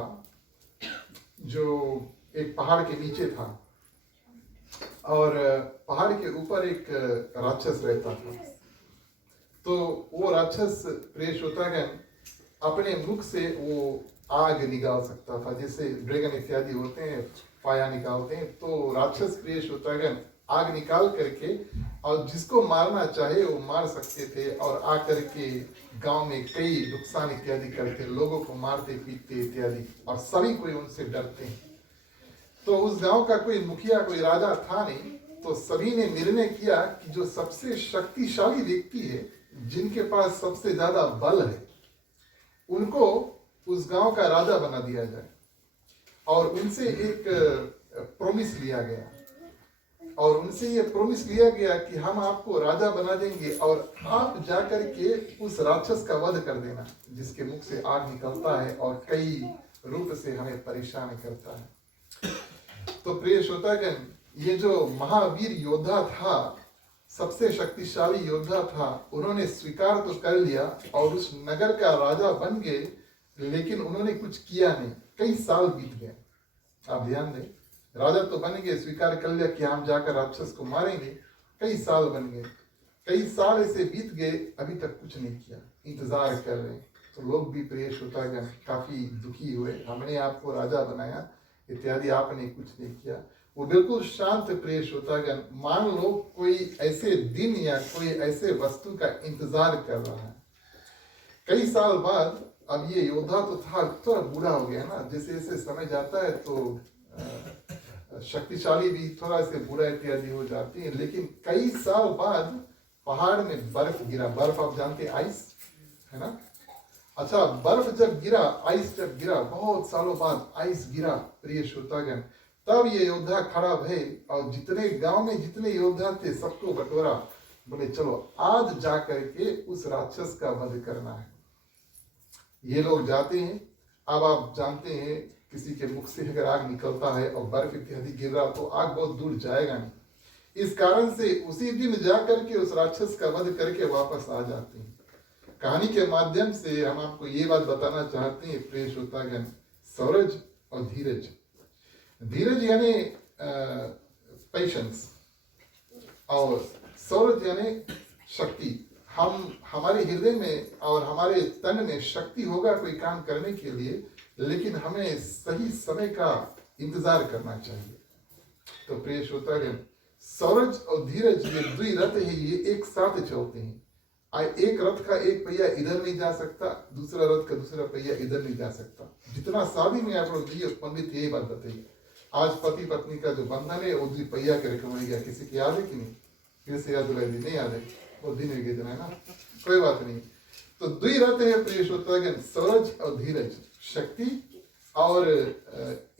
जो एक पहाड़ के नीचे था, और पहाड़ के ऊपर एक राक्षस रहता था। तो वो राक्षस प्रिय श्रोतागण अपने मुख से वो आग निकाल सकता था, जैसे ड्रैगन इत्यादि होते हैं, फाया निकालते हैं। तो राक्षस प्रिय श्रोतागण आग निकाल करके और जिसको मारना चाहे वो मार सकते थे, और आकर के गांव में कई नुकसान इत्यादि करते, लोगों को मारते पीटते इत्यादि, और सभी कोई उनसे डरते हैं। तो उस गांव का कोई मुखिया, कोई राजा था नहीं। तो सभी ने निर्णय किया कि जो सबसे शक्तिशाली व्यक्ति है, जिनके पास सबसे ज्यादा बल है, उनको उस गांव का राजा बना दिया जाए। और उनसे एक प्रॉमिस लिया गया, और उनसे ये प्रॉमिस लिया गया कि हम आपको राजा बना देंगे, और आप जाकर के उस राक्षस का वध कर देना, जिसके मुख से आग निकलता है और कई रूप से हमें परेशान करता है। तो प्रिय श्रोतागण, ये जो महावीर योद्धा था, सबसे शक्तिशाली योद्धा था, उन्होंने स्वीकार तो कर लिया और उस नगर का राजा बन गए, लेकिन उन्होंने कुछ किया नहीं। कई साल बीत गए, आप ध्यान दें, राजा तो बन गए, स्वीकार कर लिया कि हम जाकर राक्षस को मारेंगे। कई साल बन गए, कई साल ऐसे बीत गए, अभी तक कुछ नहीं किया, इंतजार कर रहे हैं। तो लोग भी प्रिय श्रोतागण काफी दुखी हुए, हमने आपको राजा बनाया इत्यादि, आपने कुछ नहीं किया। वो बिल्कुल शांत प्रिय श्रोतागण, मान लो कोई ऐसे दिन या कोई ऐसे वस्तु का इंतजार कर रहा है। कई साल बाद अब ये योद्धा तो था, थोड़ा बूढ़ा हो गया ना, जैसे जैसे समय जाता है तो शक्तिशाली भी थोड़ा से बुरा इत्यादि हो जाती है। लेकिन कई साल बाद पहाड़ में बर्फ गिरा, बर्फ आप जानते हैं, आइस है ना। अच्छा, बर्फ जब गिरा, आइस जब गिरा, बहुत सालों बाद आइस गिरा प्रिय श्रोतागण, तब ये योद्धा खड़ा भय और जितने गांव में जितने योद्धा थे सबको बटोरा, बोले चलो आज जा करके उस राक्षस का वध करना है। ये लोग जाते हैं। अब आप जानते हैं किसी के मुख से अगर आग निकलता है और बर्फ इत्यादि गिर रहा तो आग बहुत दूर जाएगा नहीं। इस कारण से उसी दिन जाकर के उस राक्षस का वध करके वापस आ जाते हैं। कहानी के माध्यम से हम आपको ये बात बताना चाहते हैं प्रिय श्रोतागण, सौरज और धीरज। धीरज यानी पेशेंस और सौरज यानी शक्ति। हमारे हृदय में और हमारे तन में शक्ति होगा कोई काम करने के लिए, लेकिन हमें सही समय का इंतजार करना चाहिए। तो प्रिय श्रोतागण, सौरज और धीरज ये दुई रथ है, ये एक साथ चलते हैं। एक रथ का एक पहिया इधर नहीं जा सकता, दूसरा रथ का दूसरा पहिया इधर नहीं जा सकता। जितना शादी में आप लोग दिए, पंडित यही बात बताइए, आज पति पत्नी का जो बंधन है वो पहिया के रखा गया। किसी की याद है कि नहीं? फिर से याद दिलाई दी, नहीं याद है, वो दिन है ना, कोई बात नहीं। तो दुई रथ है प्रिय श्रोतागण, सौरज और धीरज, शक्ति और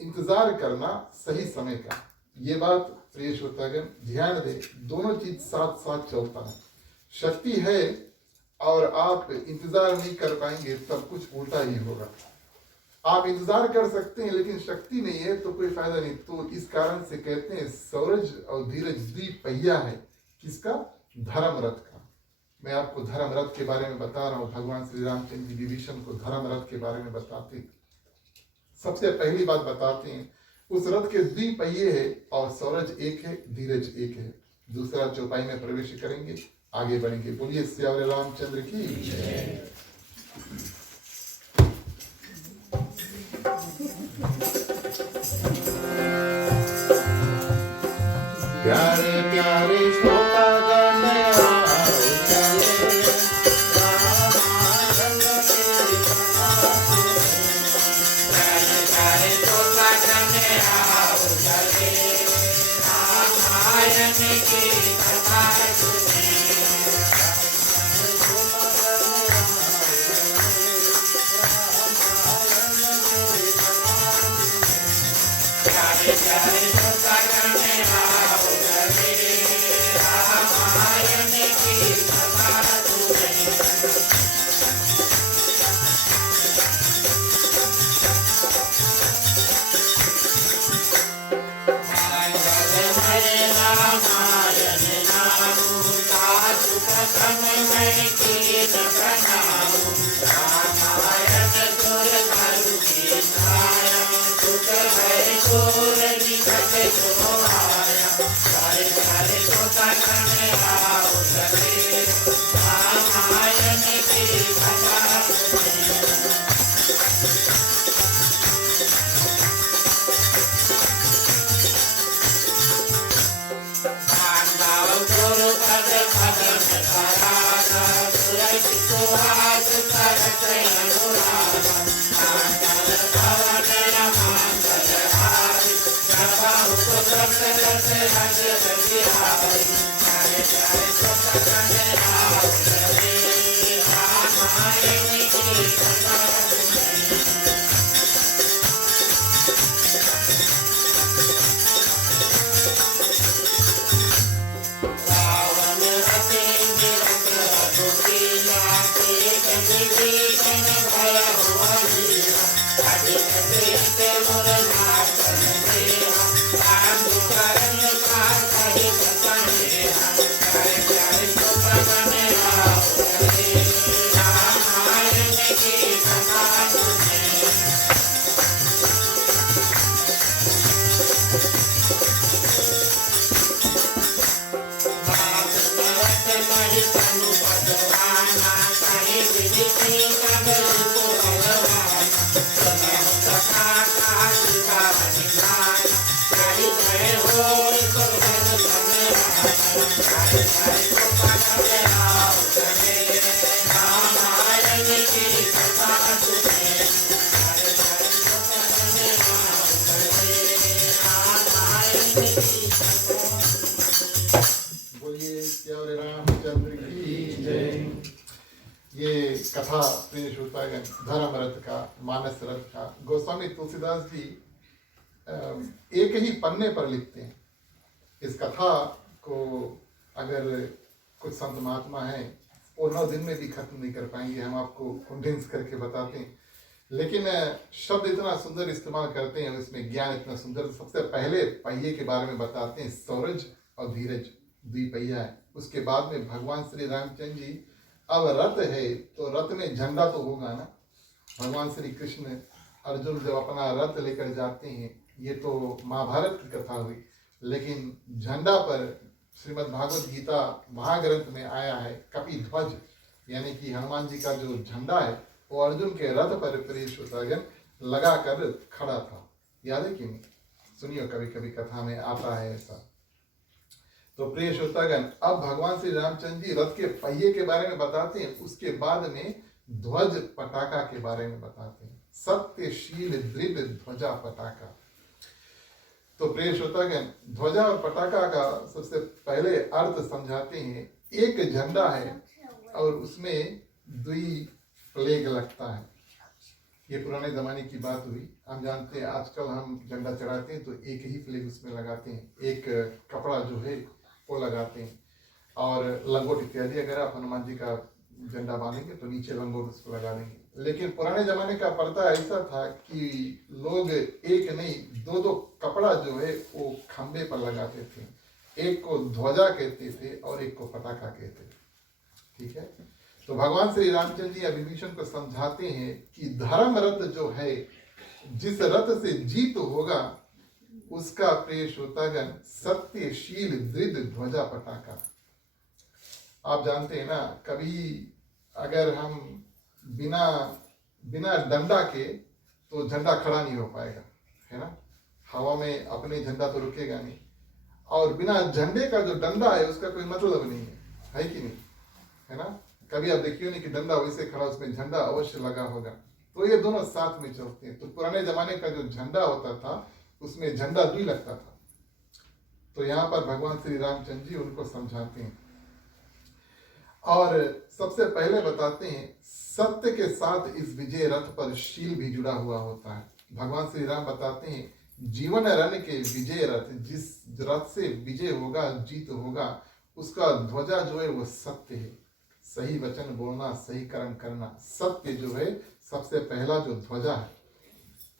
इंतजार करना सही समय का। ये बात प्रिय श्रोतागण ध्यान दे, दोनों चीज साथ साथ चलता है। शक्ति है और आप इंतजार नहीं कर पाएंगे तब कुछ उल्टा ही होगा। आप इंतजार कर सकते हैं लेकिन शक्ति नहीं है तो कोई फायदा नहीं। तो इस कारण से कहते हैं सौरज और धीरज द्विपहिया है। किसका? धर्म रथ का। मैं आपको धर्म रथ के बारे में बता रहा हूँ। भगवान श्री रामचंद्र जी विभीषण को धर्म रथ के बारे में बताते, सबसे पहली बात बताते हैं उस रथ के द्विपहिये है और सौरज एक है, धीरज एक है। दूसरा चौपाई में प्रवेश करेंगे, आगे बढ़ेंगे। बोलिए सियावर रामचंद्र की जय। प्यारे प्यारे श्रोतागण आओ चले, रामायण की कथा सुने। प्यारे प्यारे श्रोतागण आओ चले, रामायण की कथा सुने। प्यारे प्यारे श्रोतागण आओ चले, रामायण की कथा सुने। मंगलमय रामायण नामु, सासु प्रथम मैं कीन प्रणामु। रामायण सुर धरु की छाया, सुख भय घोर निकट जो आया। प्यारे प्यारे श्रोतागण आओ चले, रामायण की कथा सुने। पांडव गुरु पद पदम करागा, सुरति सुहास सरस अनुरागा। मंगल भवन मंगल हारी, प्रभु सुरत रस रज बिहारी। प्यारे प्यारे श्रोतागण आओ चले, रामायण की कथा सुने। रावण हसेंगे रघुबीरा, एक विभीषण भय हुआ वीरा। अधिक देख मुरनाथन देहा, पांडु करण का सहित सनेहा। प्यारे प्यारे बोलिए श्री रामचंद्र की जय। ये कथा प्रिय श्रोतागण धर्म रथ का, मानस रथ का गोस्वामी तुलसीदास जी एक ही पन्ने पर लिखते हैं। इस कथा को अगर कुछ संत महात्मा हैं वो 9 दिन में भी खत्म नहीं कर पाएंगे, हम आपको कंडेंस करके बताते हैं। लेकिन शब्द इतना सुंदर इस्तेमाल करते हैं, उसमें ज्ञान इतना सुंदर। सबसे पहले पहिए के बारे में बताते हैं, सौरज और धीरज द्विपहिया है। उसके बाद में भगवान श्री रामचंद्र जी, अब रथ है तो रथ में झंडा तो होगा ना। भगवान श्री कृष्ण अर्जुन जब अपना रथ लेकर जाते हैं, ये तो महाभारत की कथा हुई, लेकिन झंडा पर श्रीमद् भागवत गीता महाग्रंथ में आया है कपि ध्वज, यानी कि हनुमान जी का जो झंडा है वो अर्जुन के रथ पर प्रिय श्रोतागण लगा कर खड़ा था। याद है कि नहीं? सुनियो, कभी कभी कथा में आता है ऐसा। तो प्रिय श्रोतागण, अब भगवान श्री रामचंद्र जी रथ के पहिए के बारे में बताते हैं, उसके बाद में ध्वज पटाखा के बारे में बताते हैं। सत्यशील दृढ़ ध्वजा पटाखा। तो प्रिय श्रोतागण, ध्वजा और पटाखा का सबसे पहले अर्थ समझाते हैं। एक झंडा है और उसमें 2 फ्लैग लगता है। ये पुराने जमाने की बात हुई। हम जानते हैं आजकल हम झंडा चढ़ाते हैं तो एक ही फ्लैग उसमें लगाते हैं, एक कपड़ा जो है वो लगाते हैं, और लंगोट इत्यादि। अगर आप हनुमान जी का झंडा बांधेंगे तो नीचे लंगोट उसको लगा देंगे। लेकिन पुराने जमाने का प्रथा ऐसा था कि लोग एक नहीं 2 कपड़ा जो है वो खंबे पर लगाते थे। एक को ध्वजा कहते थे और एक को पटाखा कहते थे। ठीक है, तो भगवान श्री रामचंद्र जी विभीषण को समझाते हैं कि धर्म रथ जो है, जिस रथ से जीत होगा उसका प्रिय श्रोतागण सत्यशील दृढ़ ध्वजा पटाखा। आप जानते हैं ना, कभी अगर हम बिना डंडा के तो झंडा खड़ा नहीं हो पाएगा, है ना। हवा में अपने झंडा तो रुकेगा नहीं, और बिना झंडे का जो डंडा है उसका कोई मतलब नहीं है कि नहीं, है ना। कभी आप देखिए नहीं कि डंडा वैसे खड़ा, उसमें झंडा अवश्य लगा होगा। तो ये दोनों साथ में चलते हैं। तो पुराने जमाने का जो झंडा होता था उसमें झंडा 2 लगता था। तो यहाँ पर भगवान श्री रामचंद्र जी उनको समझाते हैं और सबसे पहले बताते हैं सत्य के साथ इस विजय रथ पर शील भी जुड़ा हुआ होता है। भगवान श्री राम बताते हैं जीवन रण के विजय रथ, जिस रथ से विजय होगा, जीत होगा, उसका ध्वजा जो है वो सत्य है। सही वचन बोलना, सही कर्म करना, सत्य जो है सबसे पहला जो ध्वजा है।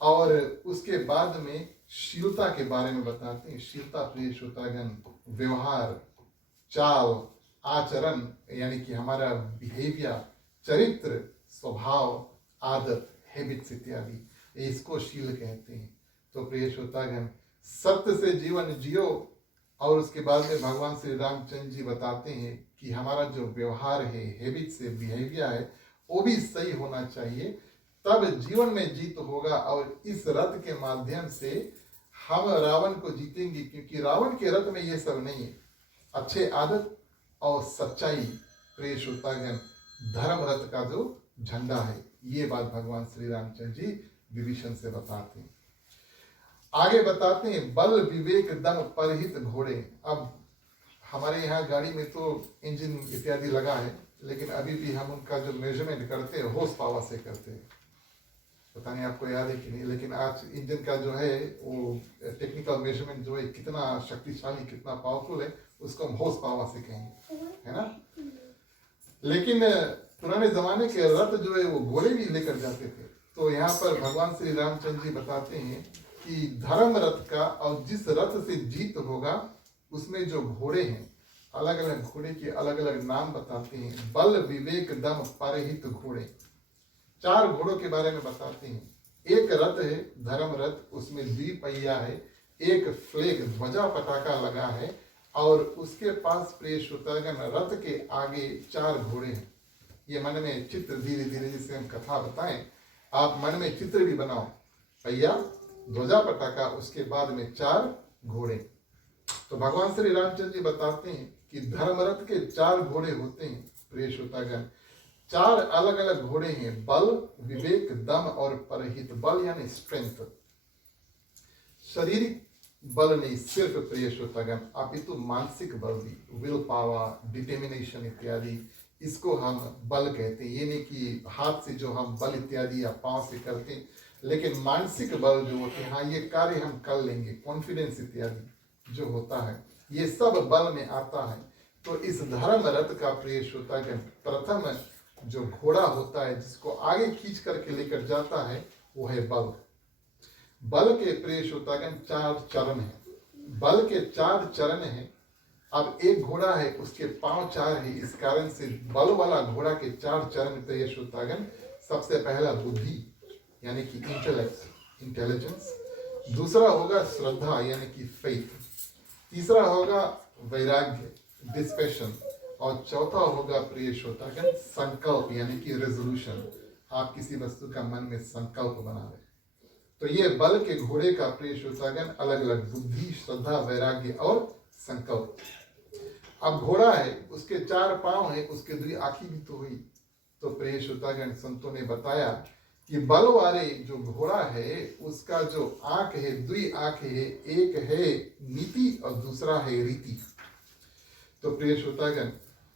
और उसके बाद में शीलता के बारे में बताते हैं। शीलता प्रिय श्रोतागण व्यवहार, चाल, आचरण, यानी कि हमारा बिहेवियर, चरित्र, स्वभाव, आदत, हैबिट्स इत्यादि, इसको शील कहते हैं। तो प्रिय श्रोतागण सत्य से जीवन जियो। और उसके बाद में भगवान श्री रामचंद्र जी बताते हैं कि हमारा जो व्यवहार है, हैबिट से बिहेवियर है, वो भी सही होना चाहिए, तब जीवन में जीत होगा। और इस रथ के माध्यम से हम रावण को जीतेंगे, क्योंकि रावण के रथ में ये सब नहीं है। अच्छे आदत और सच्चाई प्रिय श्रोतागण धर्म रथ का जो झंडा है, ये बात भगवान श्री रामचंद्र जी विभीषण से बताते हैं। आगे बताते हैं बल विवेक दम परहित घोड़े। अब हमारे यहाँ गाड़ी में तो इंजन इत्यादि लगा है, लेकिन अभी भी हम उनका जो मेजरमेंट करते हैं होर्स पावर से करते हैं। पता नहीं आपको याद है कि नहीं, लेकिन आज इंजन का जो है वो टेक्निकल मेजरमेंट जो है कितना शक्तिशाली, कितना पावरफुल है, उसको हम होर्स पावर से कहेंगे, है ना। लेकिन पुराने जमाने के रथ जो है वो घोड़े भी लेकर जाते थे। तो यहाँ पर भगवान श्री रामचंद्र जी बताते हैं कि धर्म रथ का, और जिस रथ से जीत होगा उसमें जो घोड़े हैं, अलग अलग घोड़े के अलग अलग नाम बताते हैं। बल विवेक दम परहित घोड़े, 4 घोड़ों के बारे में बताते हैं। एक रथ है धर्म रथ, उसमें 2 पहिया है, एक फ्लैग ध्वजा पटाखा लगा है, और उसके पास प्रिय श्रोतागण रथ के आगे 4 घोड़े हैं। ये मन में चित्र धीरे धीरे जिससे हम कथा बताएं, आप मन में चित्र भी बनाओ। पहिया, ध्वजा पटाखा, उसके बाद में 4 घोड़े। तो भगवान श्री रामचंद्र जी बताते हैं कि धर्मरथ के 4 घोड़े होते हैं प्रिय श्रोतागण। 4 अलग अलग घोड़े हैं, बल, विवेक, दम और परहित। बल यानी स्ट्रेंथ, शारीरिक बल नहीं सिर्फ प्रिय श्रोतागण अपितु मानसिक बल भी, विल पावर, डिटर्मिनेशन इत्यादि, इसको हम बल कहते हैं। ये नहीं कि हाथ से जो हम बल इत्यादि या पांव से करते हैं, लेकिन मानसिक बल जो होते हैं, हाँ ये कार्य हम कर लेंगे, कॉन्फिडेंस इत्यादि जो होता है, ये सब बल में आता है। तो इस धर्म रथ का प्रिय श्रोतागण प्रथम जो घोड़ा होता है जिसको आगे खींच करके लेकर जाता है वो है बल। बल के प्रिय श्रोतागण 4 चरण हैं। बल के 4 चरण हैं। अब एक घोड़ा है उसके पांव 4 है, इस कारण से बल वाला घोड़ा के 4 चरण प्रिय श्रोतागण। सबसे पहला बुद्धि यानी कि इंटेलेक्ट, इंटेलिजेंस। दूसरा होगा श्रद्धा यानी कि फेथ। तीसरा होगा वैराग्य, डिस्पैशन। और चौथा होगा प्रिय श्रोतागण संकल्प यानी कि रेजोल्यूशन। आप किसी वस्तु का मन में संकल्प बना रहे। तो ये बल के घोड़े का प्रिय श्रोतागण अलग अलग बुद्धि, श्रद्धा, वैराग्य और संकल्प। अब घोड़ा है, उसके 4 पांव है, उसके 2 आंखें भी तो हुई। तो प्रिय श्रोतागण संतों ने बताया कि बल वाले जो घोड़ा है उसका जो आंख है, 2 आंख है, एक है नीति और दूसरा है रीति। तो प्रिय श्रोतागण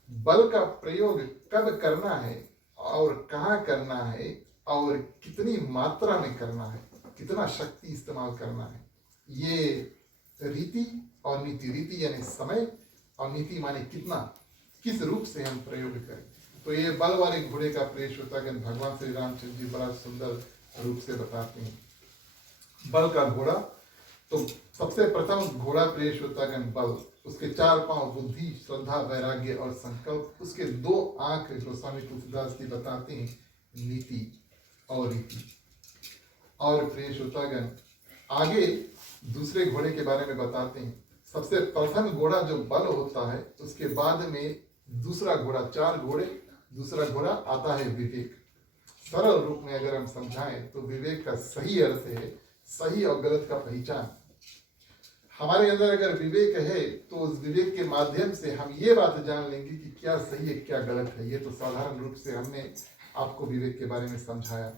बल का प्रयोग कब करना है और कहाँ करना है और कितनी मात्रा में करना है, कितना शक्ति इस्तेमाल करना है, ये रीति और नीति। रीति यानी समय और नीति माने कितना, किस रूप से हम प्रयोग करें। तो ये बल वाले घोड़े का प्रिय श्रोतागण भगवान श्री रामचंद्र जी बड़ा सुंदर रूप से बताते हैं। बल का घोड़ा, तो सबसे प्रथम घोड़ा प्रिय श्रोतागण बल, उसके 4 पांव बुद्धि, श्रद्धा, वैराग्य और संकल्प। उसके 2 आंख जो स्वामी तुलसीदास जी बताते हैं नीति और रीति। और प्रिय श्रोतागण आगे दूसरे घोड़े के बारे में बताते हैं। सबसे प्रथम घोड़ा जो बल होता है, उसके बाद में दूसरा घोड़ा, 4 घोड़े, दूसरा घोड़ा आता है विवेक। सरल रूप में अगर हम समझाएं तो विवेक का सही अर्थ है सही और गलत का पहचान। हमारे अंदर अगर विवेक है तो उस विवेक के माध्यम से हम ये बात जान लेंगे कि क्या सही है क्या गलत है। ये तो साधारण रूप से हमने आपको विवेक के बारे में समझाया।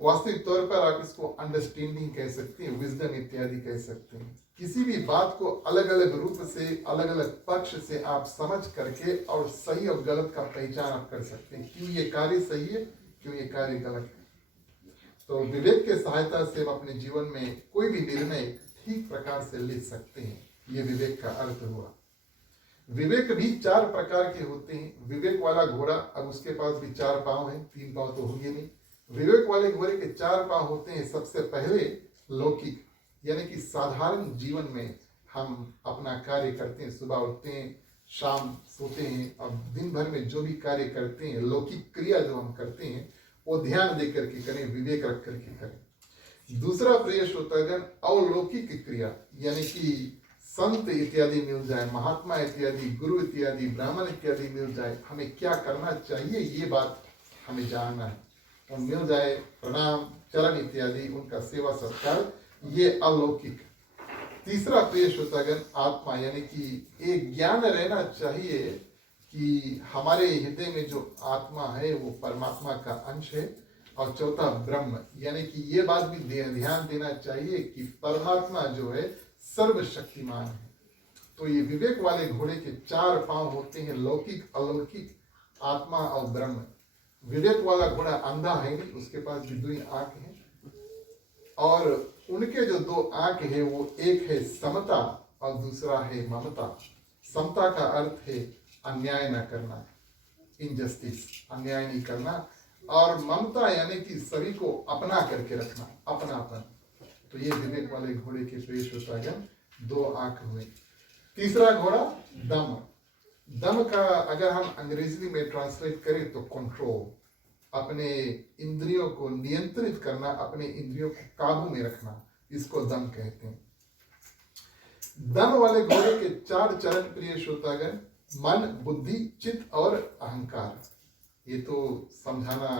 वास्तविक तौर पर आप इसको अंडरस्टैंडिंग कह सकते हैं, विजडम इत्यादि कह सकते हैं। किसी भी बात को अलग अलग रूप से, अलग अलग पक्ष से आप समझ करके और सही और गलत का पहचान आप कर सकते हैं, क्यों ये कार्य सही है, क्यों ये कार्य गलत है। तो विवेक के सहायता से हम अपने जीवन में कोई भी निर्णय ठीक प्रकार से ले सकते हैं। ये विवेक का अर्थ हुआ। विवेक भी 4 प्रकार के होते हैं। विवेक वाला घोड़ा, अब उसके पास भी 4 पांव हैं, 3 पांव तो होंगे नहीं। विवेक वाले घोड़े के 4 पांव होते हैं। सबसे पहले लौकिक यानी कि साधारण जीवन में हम अपना कार्य करते हैं, सुबह उठते हैं, शाम सोते हैं, और दिन भर में जो भी कार्य करते हैं, लौकिक क्रिया जो हम करते हैं वो ध्यान दे करके करें, विवेक रख करके करें। दूसरा प्रिय श्रोतागण अलौकिक क्रिया यानी कि संत इत्यादि मिल जाए, महात्मा इत्यादि, गुरु इत्यादि, ब्राह्मण इत्यादि मिल जाए, हमें क्या करना चाहिए ये बात हमें जानना है। तो मिल जाए, प्रणाम, चरण इत्यादि, उनका सेवा सत्कार, ये अलौकिक। तीसरा प्रिय श्रोतागण आत्मा यानी कि एक ज्ञान रहना चाहिए कि हमारे हृदय में जो आत्मा है वो परमात्मा का अंश है। और चौथा ब्रह्म यानी कि ये बात भी ध्यान देना चाहिए कि परमात्मा जो है सर्वशक्तिमान है। तो ये विवेक वाले घोड़े के 4 पांव होते हैं, लौकिक, अलौकिक, आत्मा और ब्रह्म। विवेक वाला घोड़ा अंधा है नहीं, उसके पास भी 2 आंख हैं, और उनके जो 2 आंख है वो एक है समता और दूसरा है ममता। समता का अर्थ है अन्याय न करना, इनजस्टिस, अन्याय नहीं करना, और ममता यानी कि सभी को अपना करके रखना, अपनापन। तो ये विवेक वाले घोड़े के प्रिय श्रोतागण 2 आंख हुए। तीसरा घोड़ा दम। दम का अगर हम अंग्रेजी में ट्रांसलेट करें तो कंट्रोल, अपने इंद्रियों को नियंत्रित करना, अपने इंद्रियों को काबू में रखना, इसको दम कहते हैं। दम वाले घोड़े के 4 चरण प्रिय श्रोतागण मन, बुद्धि, चित्त और अहंकार। ये तो समझाना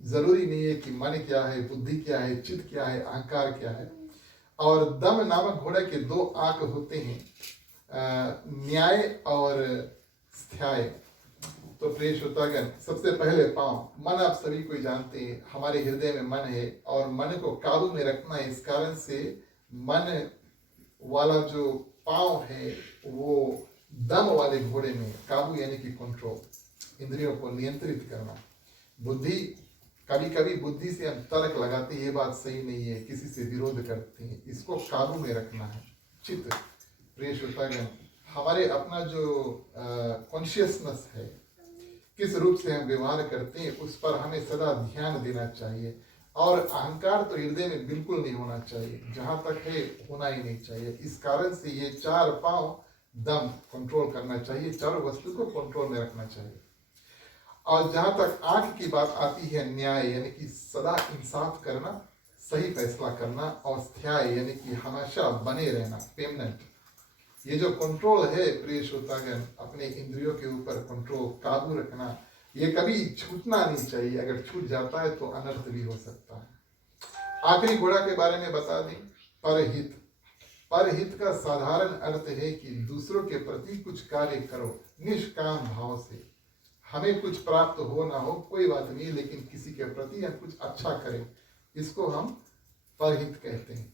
जरूरी नहीं है कि मन क्या है, बुद्धि क्या है, चित्त क्या है, अहंकार क्या है। और दम नामक घोड़े के 2 आंख होते हैं, न्याय और स्थाय। तो प्रिय श्रोतागण सबसे पहले पांव, मन आप सभी को जानते हैं, हमारे हृदय में मन है और मन को काबू में रखना है। इस कारण से मन वाला जो पांव है वो दम वाले घोड़े में काबू यानी कि कंट्रोल, इंद्रियों को नियंत्रित करना। बुद्धि, कभी कभी बुद्धि से हम तर्क लगाते हैं ये बात सही नहीं है, किसी से विरोध करते हैं, इसको काबू में रखना है। चित्त, प्रिय श्रोतागण, हमारे अपना जो कॉन्शियसनेस है, किस रूप से हम व्यवहार करते हैं उस पर हमें सदा ध्यान देना चाहिए। और अहंकार तो हृदय में बिल्कुल नहीं होना चाहिए, जहां तक है होना ही नहीं चाहिए। इस कारण से ये चार पांव दम कंट्रोल करना चाहिए, चारों वस्तु को कंट्रोल में रखना चाहिए। और जहां तक आंख की बात आती है, न्याय यानी कि सदा इंसाफ करना, सही फैसला करना, और स्थ्याय यानी कि हमेशा बने रहना, पेमनेंट। ये जो कंट्रोल है प्रिय श्रोतागण, अपने इंद्रियों के ऊपर कंट्रोल, काबू रखना, ये कभी छूटना नहीं चाहिए। अगर छूट जाता है तो अनर्थ भी हो सकता है। आखिरी घोड़ा के बारे में बता दें, परहित। परहित का साधारण अर्थ है कि दूसरों के प्रति कुछ कार्य करो निष्काम भाव से। हमें कुछ प्राप्त हो ना हो कोई बात नहीं, लेकिन किसी के प्रति हम कुछ अच्छा करें, इसको हम परहित कहते हैं।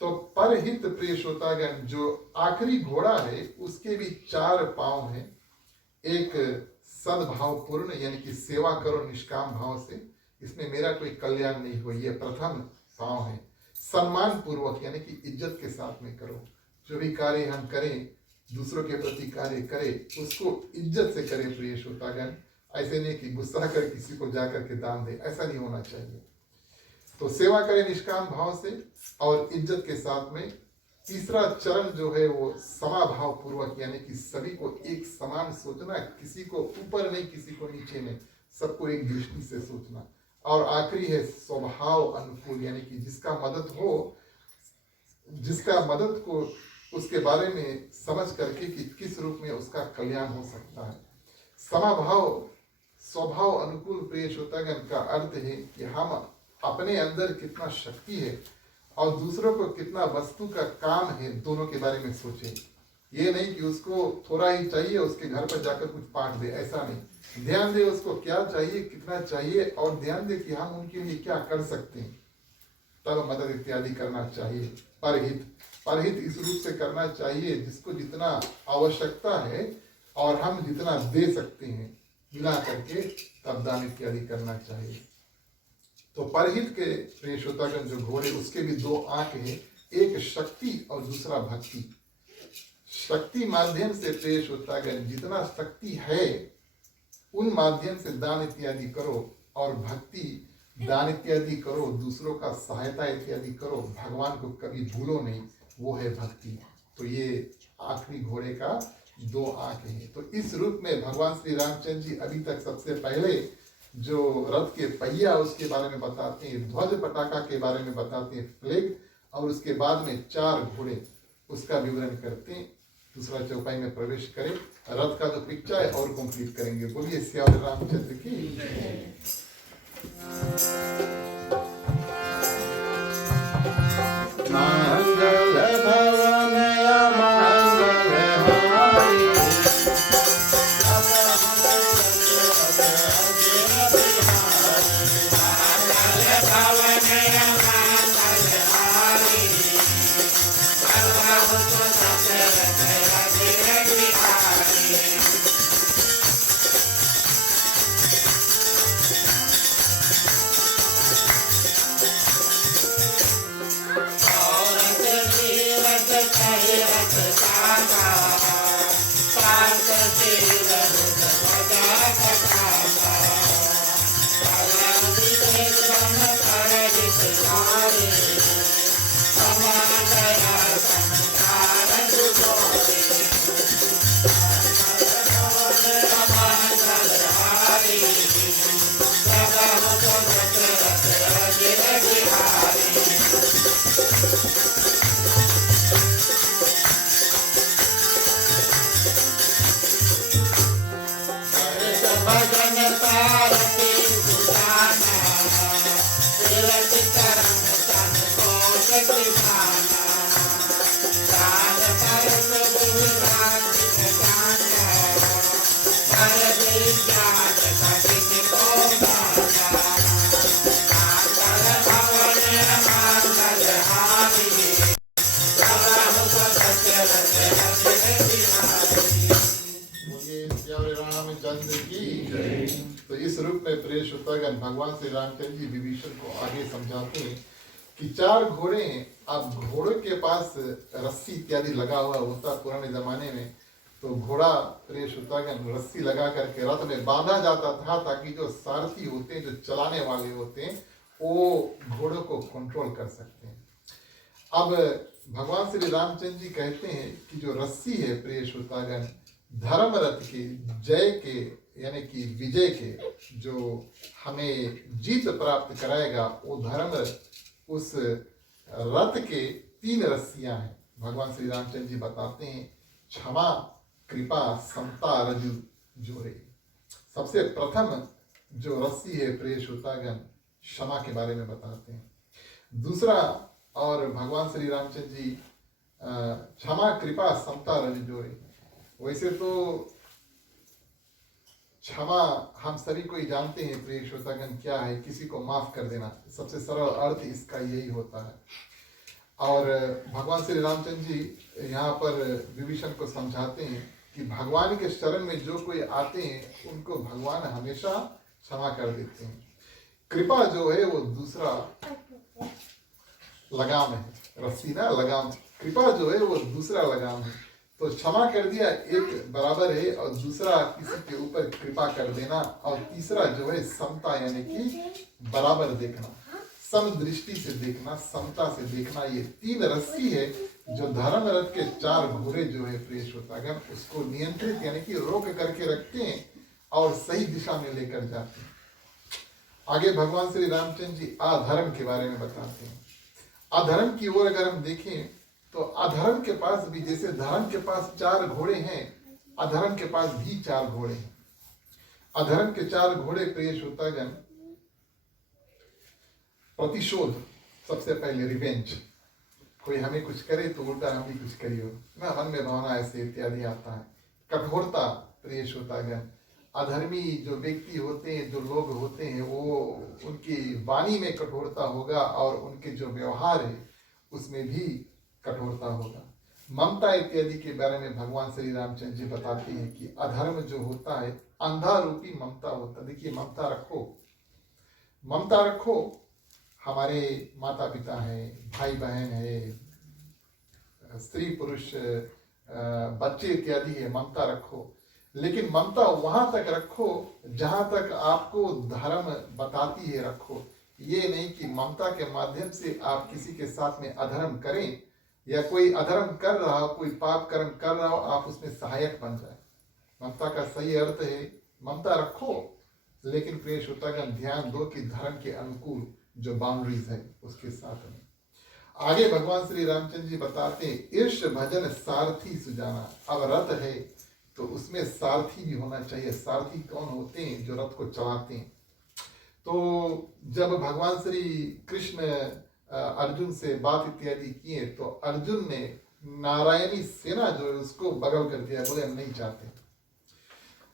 तो परहित प्रिय श्रोतागण, जो आखिरी घोड़ा है उसके भी चार पांव हैं। एक सद्भावपूर्ण यानी कि सेवा करो निष्काम भाव से, इसमें मेरा कोई कल्याण नहीं हो, ये प्रथम पांव है। सम्मान पूर्वक यानी कि इज्जत के साथ में करो, जो भी कार्य हम करें, दूसरों के प्रति कार्य करें उसको इज्जत से करें प्रिय श्रोतागण। ऐसे नहीं कि गुस्सा कर किसी को जाकर के दान दे, ऐसा नहीं होना चाहिए। तो सेवा करें निष्काम भाव से और इज्जत के साथ में। तीसरा चरण जो है वो समाभाव पूर्वक यानी कि सभी को एक समान सोचना, किसी को ऊपर नहीं किसी को नीचे नहीं, सबको एक दृष्टि से सोचना। और आखिरी है स्वभाव अनुकूल यानी कि जिसका मदद हो, जिसका मदद को उसके बारे में समझ करके कि किस रूप में उसका कल्याण हो सकता है। समाभाव, स्वभाव अनुकूल प्रिय श्रोतागण का अर्थ है कि हम अपने अंदर कितना शक्ति है और दूसरों को कितना वस्तु का काम है, दोनों के बारे में सोचें। ये नहीं कि उसको थोड़ा ही चाहिए उसके घर पर जाकर कुछ बांट दे, ऐसा नहीं। ध्यान दे उसको क्या चाहिए, कितना चाहिए, और ध्यान दे कि हम उनके लिए क्या कर सकते हैं, तब मदद इत्यादि करना चाहिए। परहित, परहित इस रूप से करना चाहिए जिसको जितना आवश्यकता है और हम जितना दे सकते हैं मिला करके तब दान इत्यादि करना चाहिए। तो परहित के प्रिय श्रोतागण जो घोड़े, उसके भी दो आंख हैं, एक शक्ति और दूसरा भक्ति। शक्ति माध्यम से प्रिय श्रोतागण जितना शक्ति है उन माध्यम से दान इत्यादि करो, और भक्ति दान इत्यादि करो, दूसरों का सहायता इत्यादि करो, भगवान को कभी भूलो नहीं, वो है भक्ति। तो ये आखिरी घोड़े का दो आंख हैं। तो इस रूप में भगवान श्री रामचंद्र जी अभी तक सबसे पहले जो रथ के पहिया उसके बारे में बताते हैं, ध्वज पटाखा के बारे में बताते हैं, फ्लैग, और उसके बाद में चार घोड़े उसका विवरण करते हैं। दूसरा चौपाई में प्रवेश करें, रथ का जो पिक्चर है और कंप्लीट करेंगे। बोलिए श्याम रामचंद्र की। मंगल भवन मंगल हारी, भजन सारथी सुजाना, तिलक चरण तन कोट कृपाना, दान परस बुझाति जाना, पर विज्ञान कपिन को दाना, मंगल भवन मंगल हारी। श्रोतागण, भगवान श्री रामचंद्र जी विभीषण को आगे समझाते हैं कि 4 घोड़े हैं। अब घोड़े के पास रस्सी इत्यादि लगा हुआ होता पुराने जमाने में, तो घोड़ा प्रिय श्रोतागण रस्सी लगा करके रथ में बांधा जाता था, ताकि जो सारथी होते हैं, जो चलाने वाले होते हैं, वो घोड़ों को कंट्रोल कर सकते हैं। अब भगवान श्री रामचंद्र जी कहते हैं कि जो रस्सी है प्रिय श्रोतागण, धर्म रथ के जय के, यानी कि विजय के, जो हमें जीत प्राप्त कराएगा, वो धर्म रथ, उस रथ के 3 रस्सियां हैं। भगवान श्री रामचंद्र जी बताते हैं, क्षमा, कृपा, समता, रजु, जोरे। सबसे प्रथम जो रस्सी है प्रिय श्रोतागण, क्षमा के बारे में बताते हैं। दूसरा, और भगवान श्री रामचंद्र जी क्षमा, कृपा, समता, रजु, जोरे। वैसे तो क्षमा हम सभी को ही जानते हैं प्रिय श्रोतागण क्या है, किसी को माफ कर देना। सबसे सरल अर्थ इसका यही होता है। और भगवान श्री रामचंद्र जी यहाँ पर विभीषण को समझाते हैं कि भगवान के शरण में जो कोई आते हैं, उनको भगवान हमेशा क्षमा कर देते हैं। कृपा जो है वो दूसरा लगाम है, रस्सी ना लगाम, कृपा जो है वो दूसरा लगाम है। तो क्षमा कर दिया एक बराबर है, और दूसरा किसी के ऊपर कृपा कर देना, और तीसरा जो है समता, यानी कि बराबर देखना, सम दृष्टि से देखना, समता से देखना। ये 3 रस्सी है जो धर्म रथ के 4 घोड़े जो है प्रिय श्रोतागण, उसको नियंत्रित यानी कि रोक करके रखते हैं और सही दिशा में लेकर जाते हैं। आगे भगवान श्री रामचंद्र जी अधर्म के बारे में बताते हैं। अधर्म की ओर अगर हम देखें तो अधर्म के पास भी, जैसे धर्म के पास 4 घोड़े हैं, अधर्म के पास भी 4 घोड़े हैं। अधर्म के 4 घोड़े प्रिय श्रोतागण, प्रतिशोध, सबसे पहले रिवेंज, कोई हमें कुछ करे तो उल्टा हम भी कुछ करियो ना, मन में भावना ऐसे इत्यादि आता है। कठोरता प्रिय श्रोतागण, अधर्मी जो व्यक्ति होते हैं, जो लोग होते हैं, वो उनकी वाणी में कठोरता होगा और उनके जो व्यवहार है उसमें भी कठोरता होगा। ममता इत्यादि के बारे में भगवान श्री रामचंद्र जी बताते हैं कि अधर्म जो होता है अंधा रूपी ममता होता है। देखिए, ममता रखो, ममता रखो, हमारे माता पिता है, भाई बहन है, स्त्री पुरुष, बच्चे इत्यादि है, ममता रखो। लेकिन ममता वहां तक रखो जहां तक आपको धर्म बताती है रखो। ये नहीं कि ममता के माध्यम से आप किसी के साथ में अधर्म करें, या कोई अधर्म कर रहा हो, कोई पाप कर्म कर रहा हो, आप उसमें सहायक बन जाए। ममता का सही अर्थ है ममता रखो, लेकिन प्रिय श्रोतागण ध्यान दो कि धर्म के अनुकूल जो बाउंड्रीज है उसके साथ में। आगे भगवान श्री रामचंद्र जी बताते हैं, ईर्ष भजन सारथी सुजाना। अब रथ है तो उसमें सारथी भी होना चाहिए। सारथी कौन होते हैं? जो रथ को चलाते हैं। तो जब भगवान श्री कृष्ण अर्जुन से बात इत्यादि किए तो अर्जुन ने नारायणी सेना जो है उसको बगल कर दिया, बोले हम नहीं चाहते,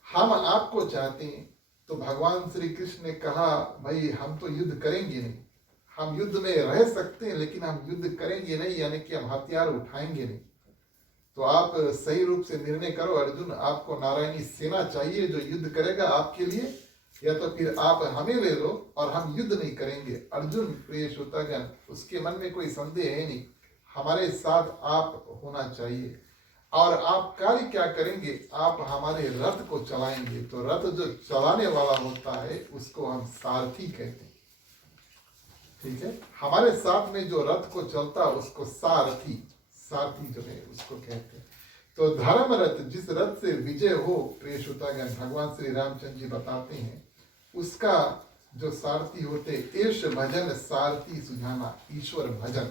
हम आपको चाहते हैं। तो भगवान श्री कृष्ण ने कहा, भाई हम तो युद्ध करेंगे नहीं, हम युद्ध में रह सकते हैं लेकिन हम युद्ध करेंगे नहीं, यानी कि हम हथियार उठाएंगे नहीं। तो आप सही रूप से निर्णय करो अर्जुन, आपको नारायणी सेना चाहिए जो युद्ध करेगा आपके लिए, या तो फिर आप हमें ले लो और हम युद्ध नहीं करेंगे। अर्जुन प्रिय श्रोतागण, उसके मन में कोई संदेह है नहीं, हमारे साथ आप होना चाहिए। और आप कार्य क्या करेंगे? आप हमारे रथ को चलाएंगे। तो रथ जो चलाने वाला होता है उसको हम सारथी कहते हैं, ठीक है। हमारे साथ में जो रथ को चलता है उसको सारथी, सारथी जो है उसको कहते हैं। तो धर्म रथ, जिस रथ से विजय हो प्रिय श्रोतागण, भगवान श्री रामचंद्र जी बताते हैं उसका जो सारथी होते, ईर्ष भजन सारथी सुझाना। ईश्वर भजन,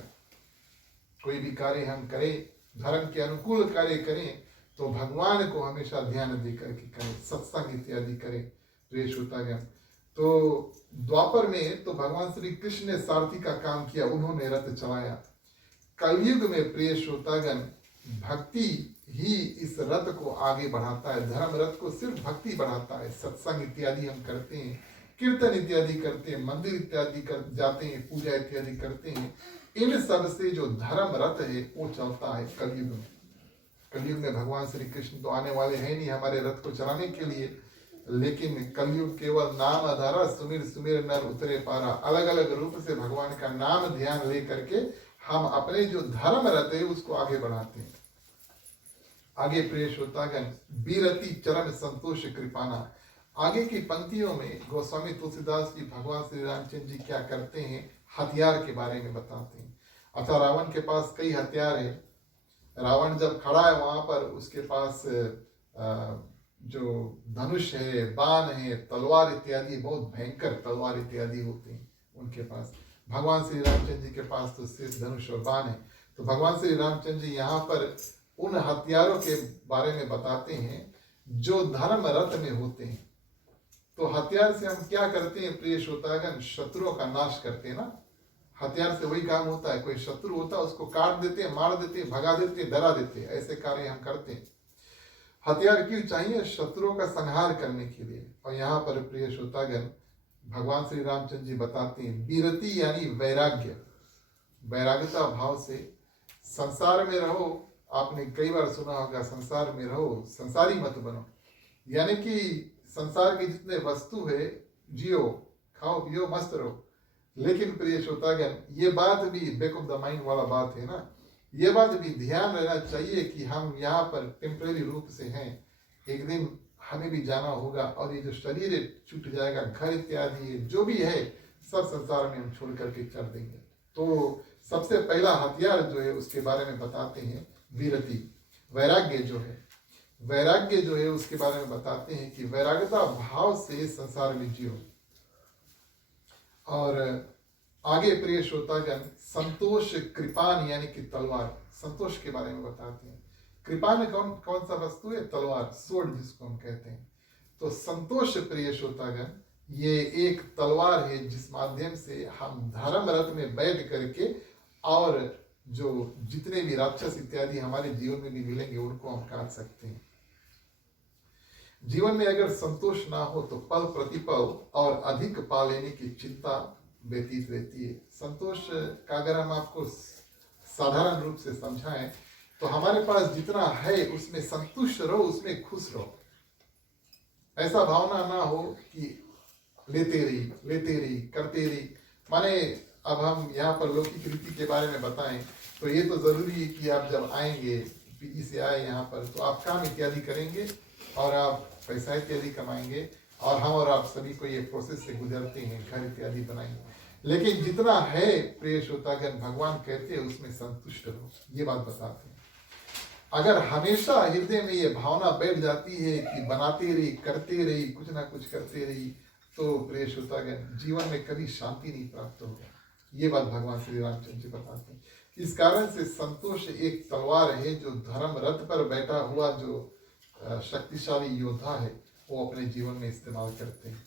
कोई भी कार्य हम करें, धर्म के अनुकूल कार्य करें तो भगवान को हमेशा ध्यान दे करके करें, सत्संग इत्यादि करें प्रिय श्रोतागण। तो द्वापर में तो भगवान श्री कृष्ण ने सारथी का काम किया, उन्होंने रथ चलाया। कलयुग में प्रिय श्रोतागण भक्ति ही इस रथ को आगे बढ़ाता है। धर्म रथ को सिर्फ भक्ति बढ़ाता है। सत्संग इत्यादि हम करते हैं, कीर्तन इत्यादि करते हैं, मंदिर इत्यादि कर जाते हैं, पूजा इत्यादि करते हैं, इन सब से जो धर्म रथ है वो चलता है कलयुग में। कलयुग में भगवान श्री कृष्ण तो आने वाले हैं नहीं हमारे रथ को चलाने के लिए, लेकिन कलयुग केवल नाम आधारा, सुमिर सुमिर नर उतरे पारा। अलग अलग रूप से भगवान का नाम ध्यान ले करके हम अपने जो धर्म रहते हैं उसको आगे बढ़ाते हैं। आगे प्रिय श्रोतागण, बीरति चरम संतोष कृपाना। आगे की पंक्तियों में गोस्वामी तुलसीदास जी भगवान श्री रामचंद्र जी क्या करते हैं, हथियार के बारे में बताते हैं। अच्छा, रावण के पास कई हथियार है। रावण जब खड़ा है वहां पर उसके पास जो धनुष है, बाण है, तलवार इत्यादि, बहुत भयंकर तलवार इत्यादि होते हैं उनके पास। भगवान श्री रामचंद्र जी के पास तो सिर्फ धनुष और बाण है। तो भगवान श्री रामचंद्र जी यहाँ पर उन हथियारों के बारे में बताते हैं जो धर्म रथ में होते हैं। तो हथियार से हम क्या करते हैं प्रिय श्रोतागण, शत्रुओं का नाश करते हैं ना। हथियार से वही काम होता है, कोई शत्रु होता है उसको काट देते हैं, मार देते हैं, भगा देते हैं, डरा देते हैं, ऐसे कार्य हम करते हैं। हथियार क्यों चाहिए? शत्रुओं का संहार करने के लिए। और यहाँ पर प्रिय श्रोतागण भगवान श्री रामचंद्र जी बताते हैं बीरति यानी वैराग्य, वैराग्यता भाव से संसार में रहो। आपने कई बार सुना होगा संसार में रहो, संसारी मत बनो। यानी कि संसार के जितने वस्तु है जियो, खाओ पियो, मस्त रहो। लेकिन प्रिय श्रोतागण ये बात भी बैक ऑफ द माइंड वाला बात है ना, ये बात भी ध्यान रहना चाहिए कि हम यहाँ पर टेम्परेरी रूप से हैं, एक दिन हमें भी जाना होगा और ये जो शरीर छूट जाएगा, घर इत्यादि जो भी है सब संसार में हम छोड़ करके चल देंगे। तो सबसे पहला हथियार जो है उसके बारे में बताते हैं वीरति, वैराग्य जो है। वैराग्य जो है उसके बारे में बताते हैं कि वैराग्यता भाव से संसार में जियो। और आगे प्रिय श्रोतागण संतोष कृपान यानी कि तलवार, संतोष के बारे में बताते हैं। कृपान कौन सा वस्तु है? तलवार, स्वॉर्ड जिसको हम कहते हैं। तो संतोष प्रिय श्रोतागण ये एक तलवार है जिस माध्यम से हम धर्म रथ में बैठ करके और जो जितने भी राक्षस इत्यादि हमारे जीवन में भी मिलेंगे उनको हम काट सकते हैं। जीवन में अगर संतोष ना हो तो पल प्रतिपल और अधिक पा लेने की चिंता व्यतीत रहती है। संतोष का अगर हम आपको साधारण रूप से समझाएं तो हमारे पास जितना है उसमें संतुष्ट रहो, उसमें खुश रहो। ऐसा भावना ना हो कि लेते रही करते रही। माने अब हम यहाँ पर लौकिक रीति के बारे में बताएं तो ये तो जरूरी है कि आप जब आएंगे, पीजी से आए यहाँ पर, तो आप काम इत्यादि करेंगे और आप पैसा इत्यादि कमाएंगे और हम और आप सभी को ये प्रोसेस से गुजरते हैं, घर इत्यादि बनाएंगे। लेकिन जितना है प्रिय श्रोतागण भगवान कहते हैं उसमें संतुष्ट रहो, ये बात बताते हैं। अगर हमेशा हृदय में ये भावना बैठ जाती है कि बनाते रही, करते रही, कुछ ना कुछ करते रही, तो प्रिय श्रोतागण जीवन में कभी शांति नहीं प्राप्त होगा। ये बात भगवान श्री रामचंद्र जी बताते हैं। इस कारण से संतोष एक तलवार है जो धर्म रथ पर बैठा हुआ जो शक्तिशाली योद्धा है वो अपने जीवन में इस्तेमाल करते हैं।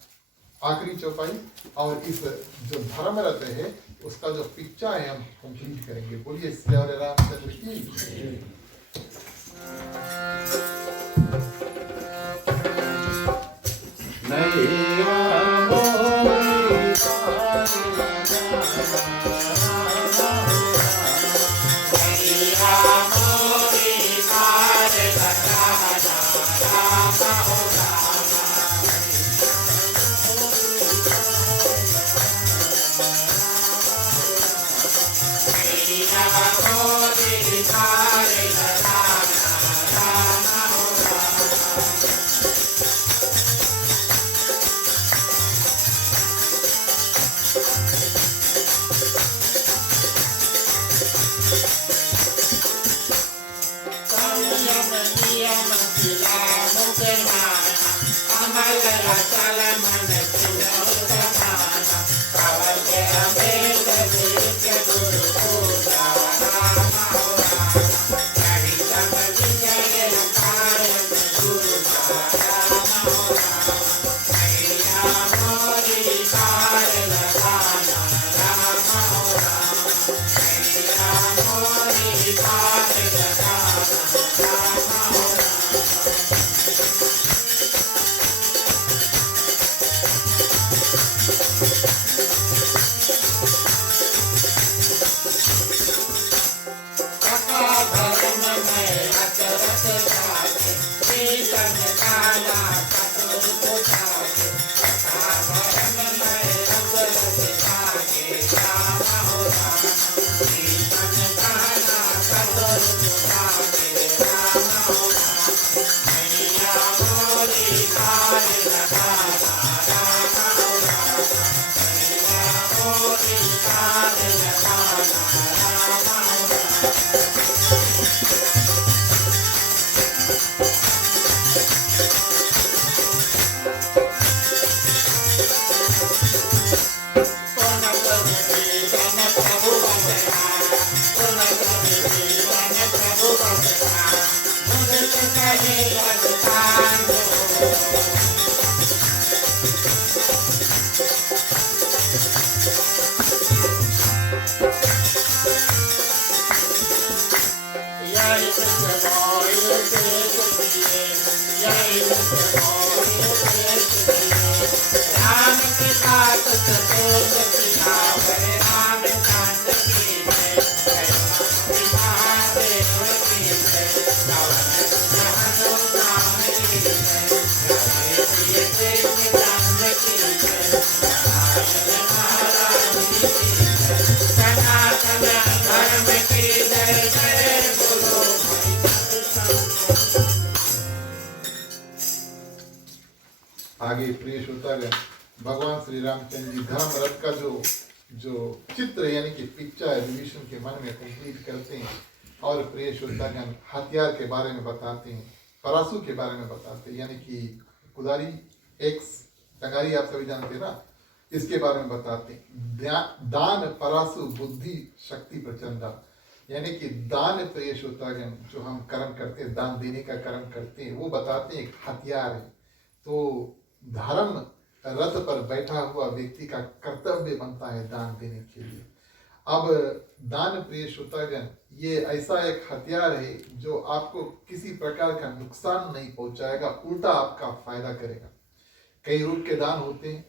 आखिरी चौपाई और इस जो धर्म रथ है उसका जो पिक्चा है हम कंप्लीट करेंगे। बोलिए श्री रामचंद्र की। आगे प्रिय श्रोतागण, भगवान श्री रामचंद्र जी धर्म रथ का जो जो चित्र यानी कि पिक्चर विभीषण के मन में कंप्लीट करते हैं और प्रिय श्रोतागण हथियार के बारे में बताते हैं, परासु के बारे में बताते हैं, यानी कि कुदारी एक्स टंगारी आप सभी जानते हैं ना, इसके बारे में बताते हैं। दान परासु बुद्धि शक्ति प्रचंडा, यानी कि दान प्रिय श्रोतागण जो हम कर्म करते हैं, दान देने का कर्म करते हैं, वो बताते हैं एक हथियार है। तो धर्म रथ पर बैठा हुआ व्यक्ति का कर्तव्य बनता है दान देने के लिए। अब दान प्रिय श्रोतागण ये ऐसा एक हथियार है जो आपको किसी प्रकार का नुकसान नहीं पहुंचाएगा, उल्टा आपका फायदा करेगा। कई रूप के दान होते हैं।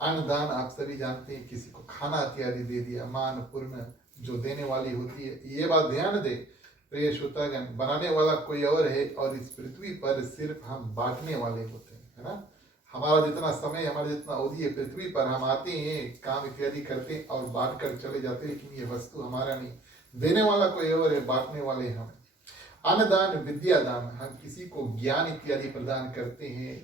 अन्न दान आप सभी जानते हैं, किसी को खाना इत्यादि दे दिया, मान पूर्ण जो देने वाली होती है। ये बात ध्यान दे प्रिय श्रोतागण, बनाने वाला कोई और है और इस पृथ्वी पर सिर्फ हम बांटने वाले होते हैं, है ना। हमारा जितना समय, हमारा जितना अवधि है पृथ्वी पर, हम आते हैं, काम इत्यादि करते हैं और बांट कर चले जाते हैं, लेकिन ये वस्तु हमारा नहीं, देने वाला कोई और है, बांटने वाले हम। अन्नदान विद्या दान, हम किसी को ज्ञान इत्यादि प्रदान करते हैं।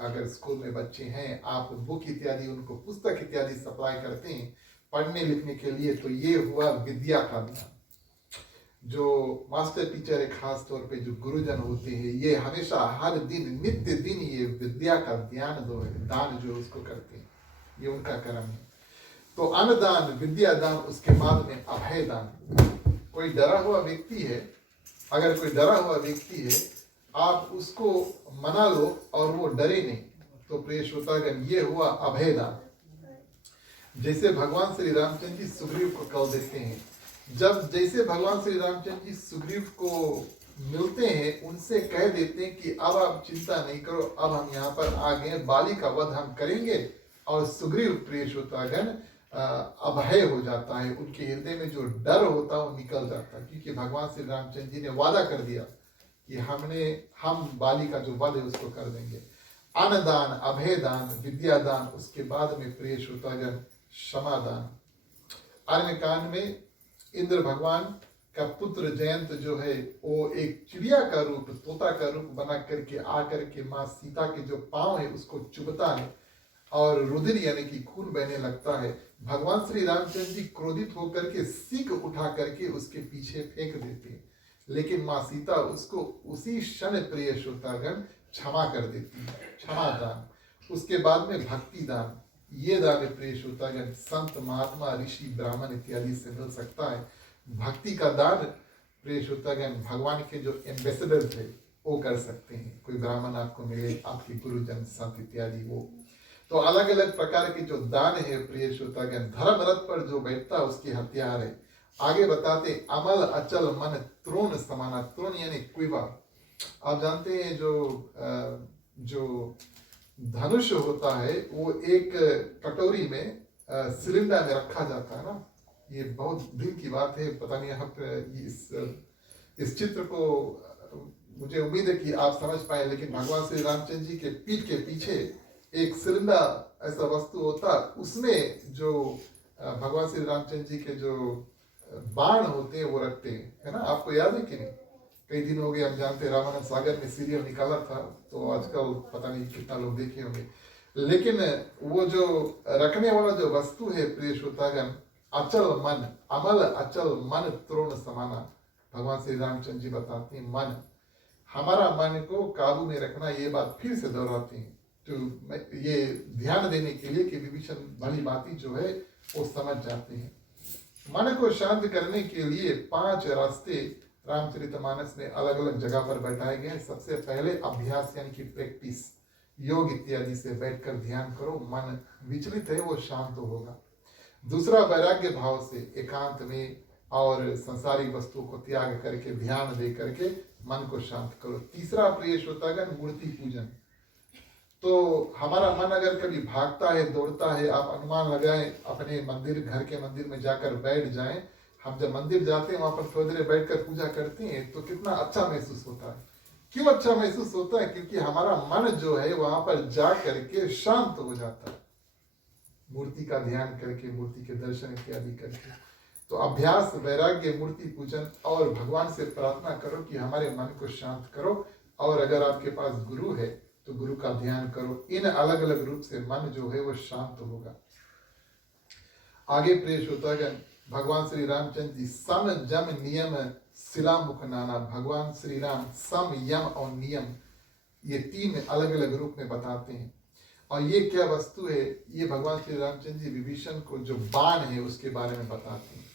अगर स्कूल में बच्चे हैं, आप बुक इत्यादि उनको पुस्तक इत्यादि सप्लाई करते हैं पढ़ने लिखने के लिए, तो ये हुआ विद्या का दान। जो मास्टर टीचर है, खास तौर पे जो गुरुजन होते हैं, ये हमेशा हर दिन नित्य दिन ये विद्या का दान जो उसको करते हैं, ये उनका कर्म है। तो अन्नदान विद्या दान, उसके बाद में अभय दान। कोई डरा हुआ व्यक्ति है, अगर कोई डरा हुआ व्यक्ति है, आप उसको मना लो और वो डरे नहीं, तो प्रिय श्रोतागण ये हुआ अभय दान। जैसे भगवान श्री रामचंद्र जी सुग्रीव को कह देते हैं, जब जैसे भगवान श्री रामचंद्र जी सुग्रीव को मिलते हैं, उनसे कह देते हैं कि अब आप चिंता नहीं करो, अब हम यहाँ पर आ गए, बाली का वध हम करेंगे। और सुग्रीव प्रिय श्रोतागण अभय हो जाता है, उनके हृदय में जो डर होता है वो निकल जाता है, क्योंकि भगवान श्री रामचंद्र जी ने वादा कर दिया कि हम बाली का जो वध है उसको कर देंगे। अन्नदान, अभय दान, विद्या दान, उसके बाद में प्रिय श्रोतागण क्षमादान। अरण्यकांड में इंद्र भगवान का पुत्र जयंत जो है, वो एक चिड़िया का रूप, तोता का रूप बना करके आकर के माँ सीता के जो पांव है उसको चुभता है और रुधिर यानी कि खून बहने लगता है। भगवान श्री रामचंद्र जी क्रोधित होकर के सीख उठा करके उसके पीछे फेंक देते हैं, लेकिन माँ सीता उसको उसी क्षण प्रिय श्रोतागण क्षमा कर देती है, क्षमा दान। उसके बाद में भक्ति दान, ये दान प्रिय श्रोतागण संत महात्मा ऋषि ब्राह्मण इत्यादि से मिल सकता है। भक्ति का दान प्रिय श्रोतागण भगवान के जो एम्बेसडर थे वो कर सकते हैं। कोई ब्राह्मण आपको मिले, आपके गुरुजन संत इत्यादि, वो तो अलग अलग प्रकार के जो दान है प्रिय श्रोतागण, धर्म रथ पर जो बैठता है उसकी हथियार है। आगे बताते अमल अचल मन त्रोण समाना, त्रोण यानी क्विवा। आप जानते हैं जो धनुष होता है वो एक कटोरी में सिलिंडर में रखा जाता है ना। ये बहुत दिन की बात है, पता नहीं आप इस चित्र को मुझे उम्मीद है कि आप समझ पाए, लेकिन भगवान श्री रामचंद्र जी के पीठ के पीछे एक सिलिंडर ऐसा वस्तु होता, उसमें जो भगवान श्री रामचंद्र जी के जो बाण होते हैं वो रखते हैं, है ना? आपको याद है कि नहीं? कई दिन हो गए, हम जानते हैं रामानंद सागर में सीरियल निकाला था, तो आजकल पता नहीं कितना लोग देखे होंगे। लेकिन वो जो रखने वाला जो वस्तु है प्रिय श्रोतागण, अचल मन, अमल अचल मन त्रोण समाना, भगवान श्री रामचंद्र जी बताते हैं मन, हमारा मन को काबू में रखना। ये बात फिर से दोहराते हैं, तो ये ध्यान देने के लिए कि विभीषण भली भांति जो है वो समझ जाते हैं। मन को शांत करने के लिए 5 रास्ते रामचरितमानस में अलग अलग जगह पर बैठाए गए हैं। सबसे पहले अभ्यास यानी कि प्रैक्टिस, योग इत्यादि से बैठकर ध्यान करो, मन विचलित है वो शांत होगा। दूसरा वैराग्य भाव से एकांत में और संसारिक वस्तुओं को त्याग करके ध्यान दे करके मन को शांत करो। तीसरा प्रिय श्रोतागण, मूर्ति पूजन। तो हमारा मन अगर कभी भागता है, दौड़ता है, आप अनुमान लगाएं, अपने मंदिर, घर के मंदिर में जाकर बैठ जाएं। हम जब मंदिर जाते हैं वहां पर थोड़ी देर बैठकर पूजा करते हैं तो कितना अच्छा महसूस होता है। क्यों अच्छा महसूस होता है? क्योंकि हमारा मन जो है वहां पर जा करके शांत हो जाता है, मूर्ति का ध्यान करके, मूर्ति के दर्शन इत्यादि करके। तो अभ्यास, वैराग्य, मूर्ति पूजन, और भगवान से प्रार्थना करो कि हमारे मन को शांत करो। और अगर आपके पास गुरु है तो गुरु का ध्यान करो। इन अलग अलग रूप से मन जो है वो शांत होगा। आगे प्रिय श्रोतागण, भगवान श्री रामचंद्र जी सम जम नियम शिला मुख नाना, भगवान श्री राम सम, यम और नियम ये 3 अलग अलग रूप में बताते हैं। और ये क्या वस्तु है? ये भगवान श्री रामचंद्र जी विभीषण को जो बाण है उसके बारे में बताते हैं।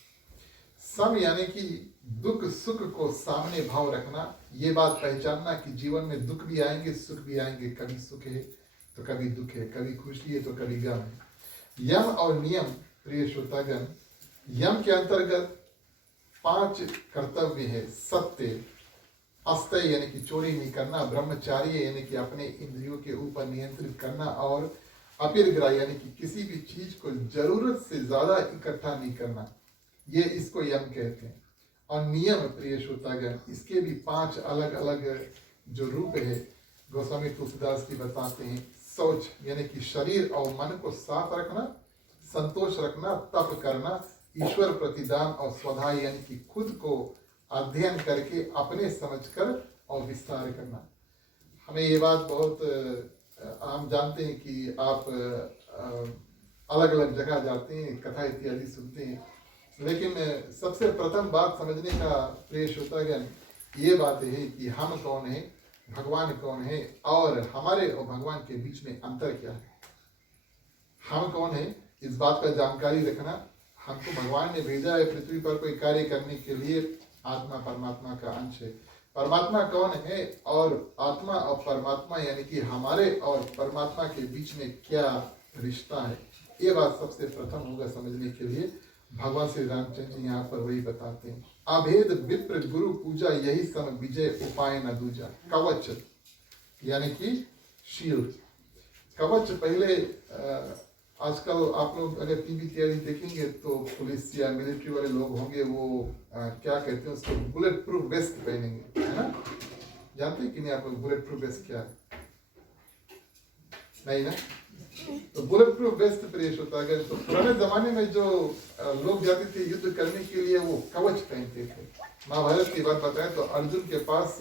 सम यानी कि दुख सुख को सामने भाव रखना, ये बात पहचानना कि जीवन में दुख भी आएंगे, सुख भी आएंगे, कभी सुख है तो कभी दुख है, कभी खुशी है तो कभी गम है। यम और नियम प्रिय श्रोतागण, यम के अंतर्गत 5 कर्तव्य है। सत्य, अस्तय यानी कि चोरी नहीं करना, ब्रह्मचार्य यानी कि अपने इंद्रियों के ऊपर नियंत्रित करना, और अपिरग्रह यानी कि किसी भी चीज को जरूरत से ज्यादा इकट्ठा नहीं करना, ये इसको यम कहते हैं। और नियम प्रिय श्रोतागण, इसके भी 5 अलग अलग जो रूप है गोस्वामी तुलसीदास जी बताते हैं। शौच यानी कि शरीर और मन को साफ रखना, संतोष रखना, तप करना, ईश्वर प्रतिदान, और स्वधाय यानी कि खुद को अध्ययन करके अपने समझकर और विस्तार करना। हमें ये बात बहुत हम जानते हैं कि आप अलग अलग जगह जाते हैं, कथा इत्यादि सुनते हैं, लेकिन सबसे प्रथम बात समझने का प्रिय श्रोतागण ये बात है कि हम कौन है, भगवान कौन है, और हमारे और भगवान के बीच में अंतर क्या है। हम कौन है इस बात का जानकारी रखना। हमको भगवान ने भेजा है पृथ्वी पर कोई कार्य करने के लिए, आत्मा परमात्मा का अंश है। परमात्मा कौन है और आत्मा और परमात्मा यानी कि हमारे और परमात्मा के बीच में क्या रिश्ता है, ये बात सबसे प्रथम होगा समझने के लिए। भगवान श्री रामचंद्र जी यहाँ पर वही बताते हैं। अभेद विप्र गुरु पूजा, यही सम विजय उपाय न दूजा। कवच यानी कि शील्ड। कवच पहले आजकल आप लोग अगर टीवी इत्यादि देखेंगे तो पुलिस या मिलिट्री वाले लोग होंगे, वो क्या कहते हैं उसको, बुलेट प्रूफ वेस्ट पहनेंगे, है ना? जानते हैं कि नहीं आप लोग बुलेट प्रूफ वेस्ट क्या है? नहीं ना? तो बुलेट प्रूफ वेस्ट प्रिय श्रोतागण, तो पुराने जमाने में जो लोग जाते थे युद्ध करने के लिए वो कवच पहनते थे। महाभारत की बात बताएं तो अर्जुन के पास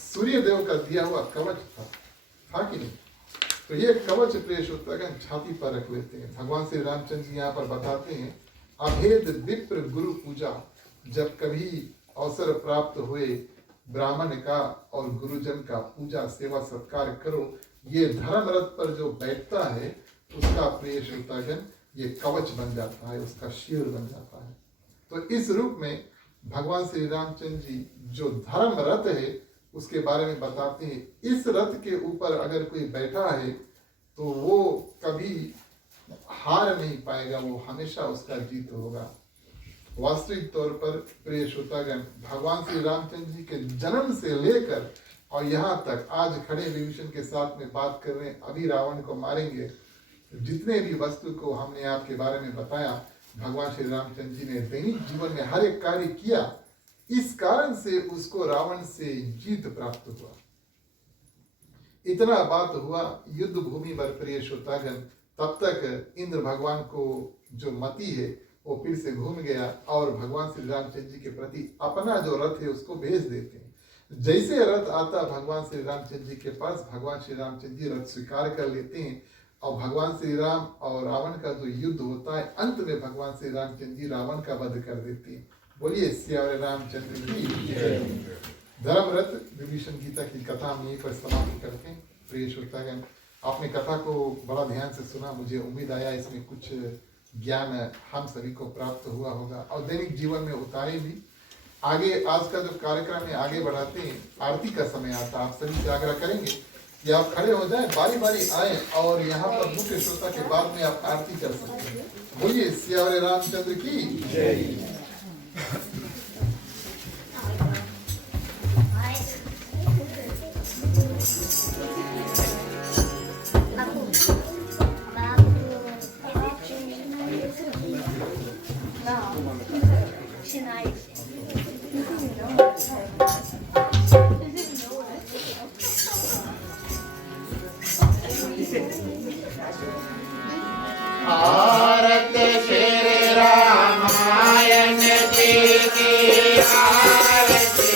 सूर्य देव का दिया हुआ कवच था कि नहीं? तो ये कवच प्रिय श्रोतागण छाती पर रख लेते हैं। भगवान श्री रामचंद्र जी यहाँ पर बताते हैं, अभेद विप्र गुरु पूजा, जब कभी अवसर प्राप्त हुए ब्राह्मण का और गुरुजन का पूजा सेवा सत्कार करो। ये धर्म रथ पर जो बैठता है उसका प्रिय श्रोतागण ये कवच बन जाता है, उसका शील्ड बन जाता है। तो इस रूप में भगवान श्री रामचंद्र जी जो धर्म रथ है उसके बारे में बताते हैं। इस रथ के ऊपर अगर कोई बैठा है तो वो कभी हार नहीं पाएगा, वो हमेशा उसका जीत होगा। वास्तविक तौर पर प्रिय श्रोतागण भगवान श्री रामचंद्र जी के जन्म से लेकर और यहाँ तक आज खड़े विभीषण के साथ में बात कर रहे हैं, अभी रावण को मारेंगे, जितने भी वस्तु को हमने आपके बारे में बताया, भगवान श्री रामचंद्र जी ने दैनिक जीवन में हर एक कार्य किया। इस कारण से उसको रावण से जीत प्राप्त हुआ। इतना बात हुआ युद्ध भूमि पर प्रिय श्रोतागण, तब तक इंद्र भगवान को जो मति है वो फिर से घूम गया और भगवान श्री रामचंद्र जी के प्रति अपना जो रथ है उसको भेज देते हैं। जैसे रथ आता भगवान श्री रामचंद्र जी के पास, भगवान श्री रामचंद्र जी रथ स्वीकार कर लेते हैं और भगवान श्री राम और रावण का जो युद्ध होता है, अंत में भगवान श्री रामचंद्र जी रावण का वध कर देते हैं। बोलिए सियावर रामचंद्र की जय। धर्मरथ विभीषण गीता की कथा हम यहीं पर समाप्त करते हैं। प्रिय श्रोतागण, आपने कथा को बड़ा ध्यान से सुना, मुझे उम्मीद आया इसमें कुछ ज्ञान हम सभी को प्राप्त हुआ होगा और दैनिक जीवन में उतारे भी। आगे आज का जो कार्यक्रम है आगे बढ़ाते हैं। आरती का समय आता, आप सभी से आग्रह करेंगे कि आप खड़े हो जाएं, बारी बारी आए और यहाँ पर मुख्य श्रोता के बाद में आप आरती कर सकते हैं। बोलिए सियावर रामचंद्र की जय। भारत श्री रामायण जी की आरती,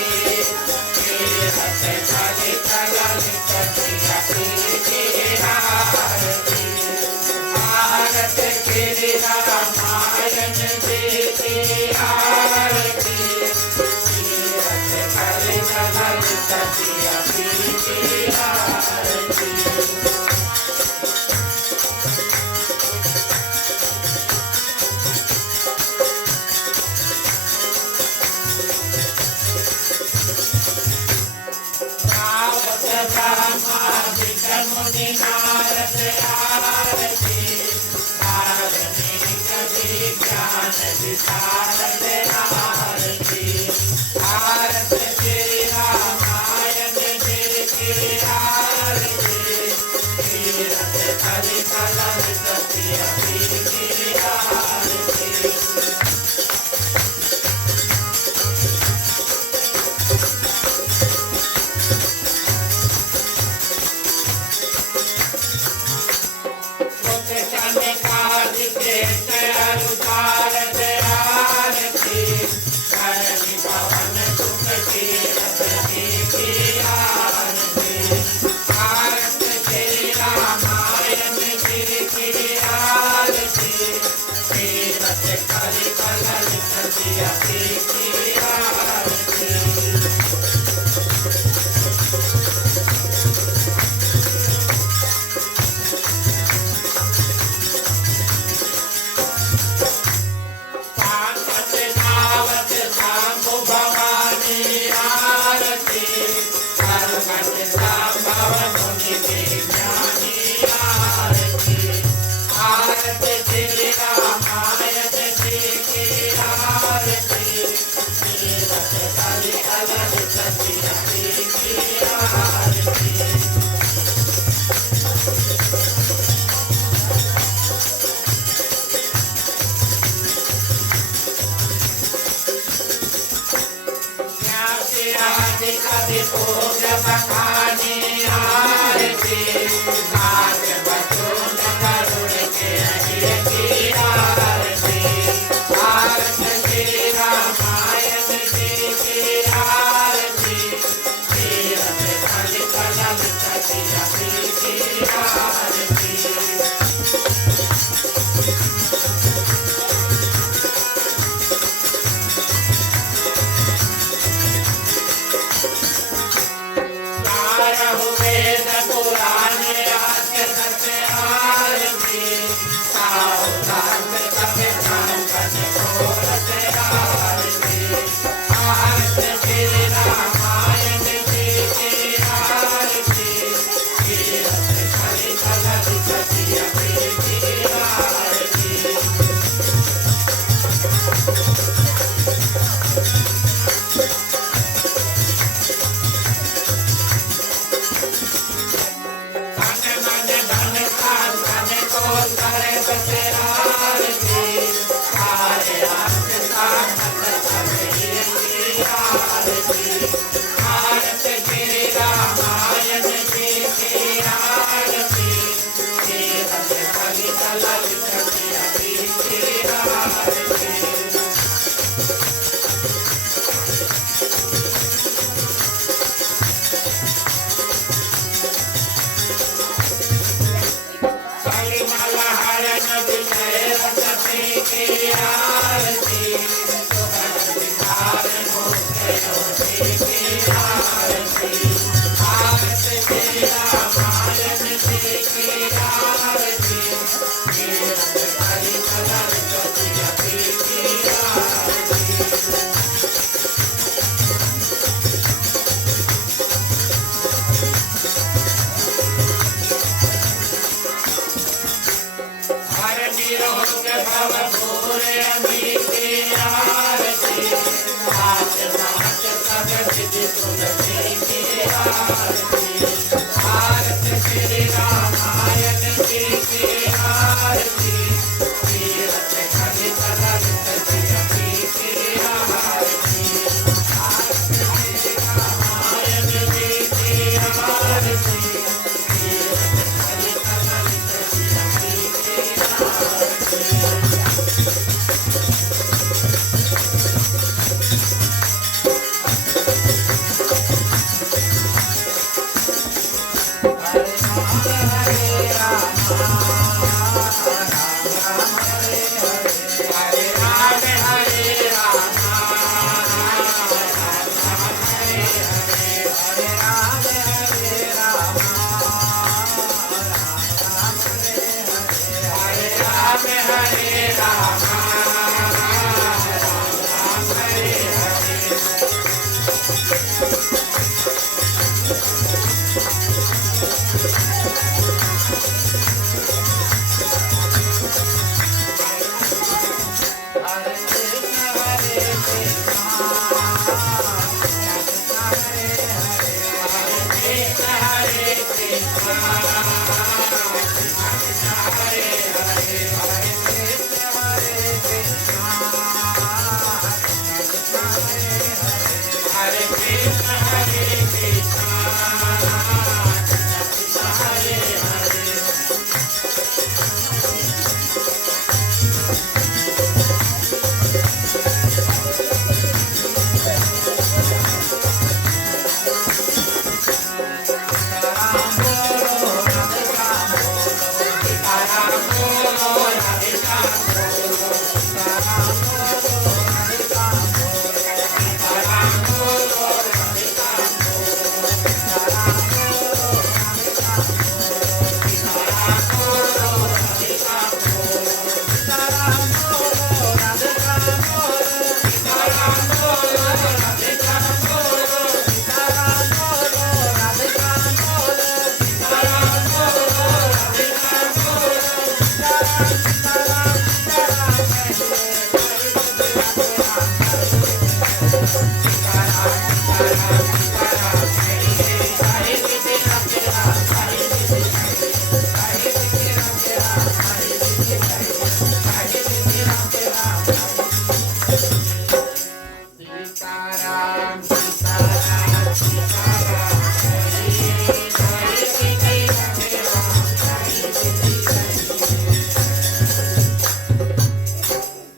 तीरथ कलि कललित प्रिय की आरती। भारत श्री रामायण जी की आरती, तीरथ कलि कललित प्रिय की आरती। मुनि नारद आरती, धार्मिक विज्ञान विशारद आरती। भारत श्री रामायण जी की आरती, तीरथ कलि कललित प्रिय की आरती। Yeah.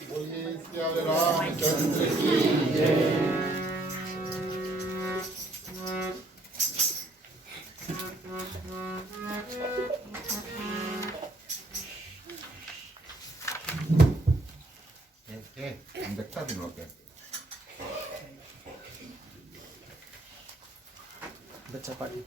बोलिए श्री रामचंद्र की जय। Ang bekta din oke. बच्चा party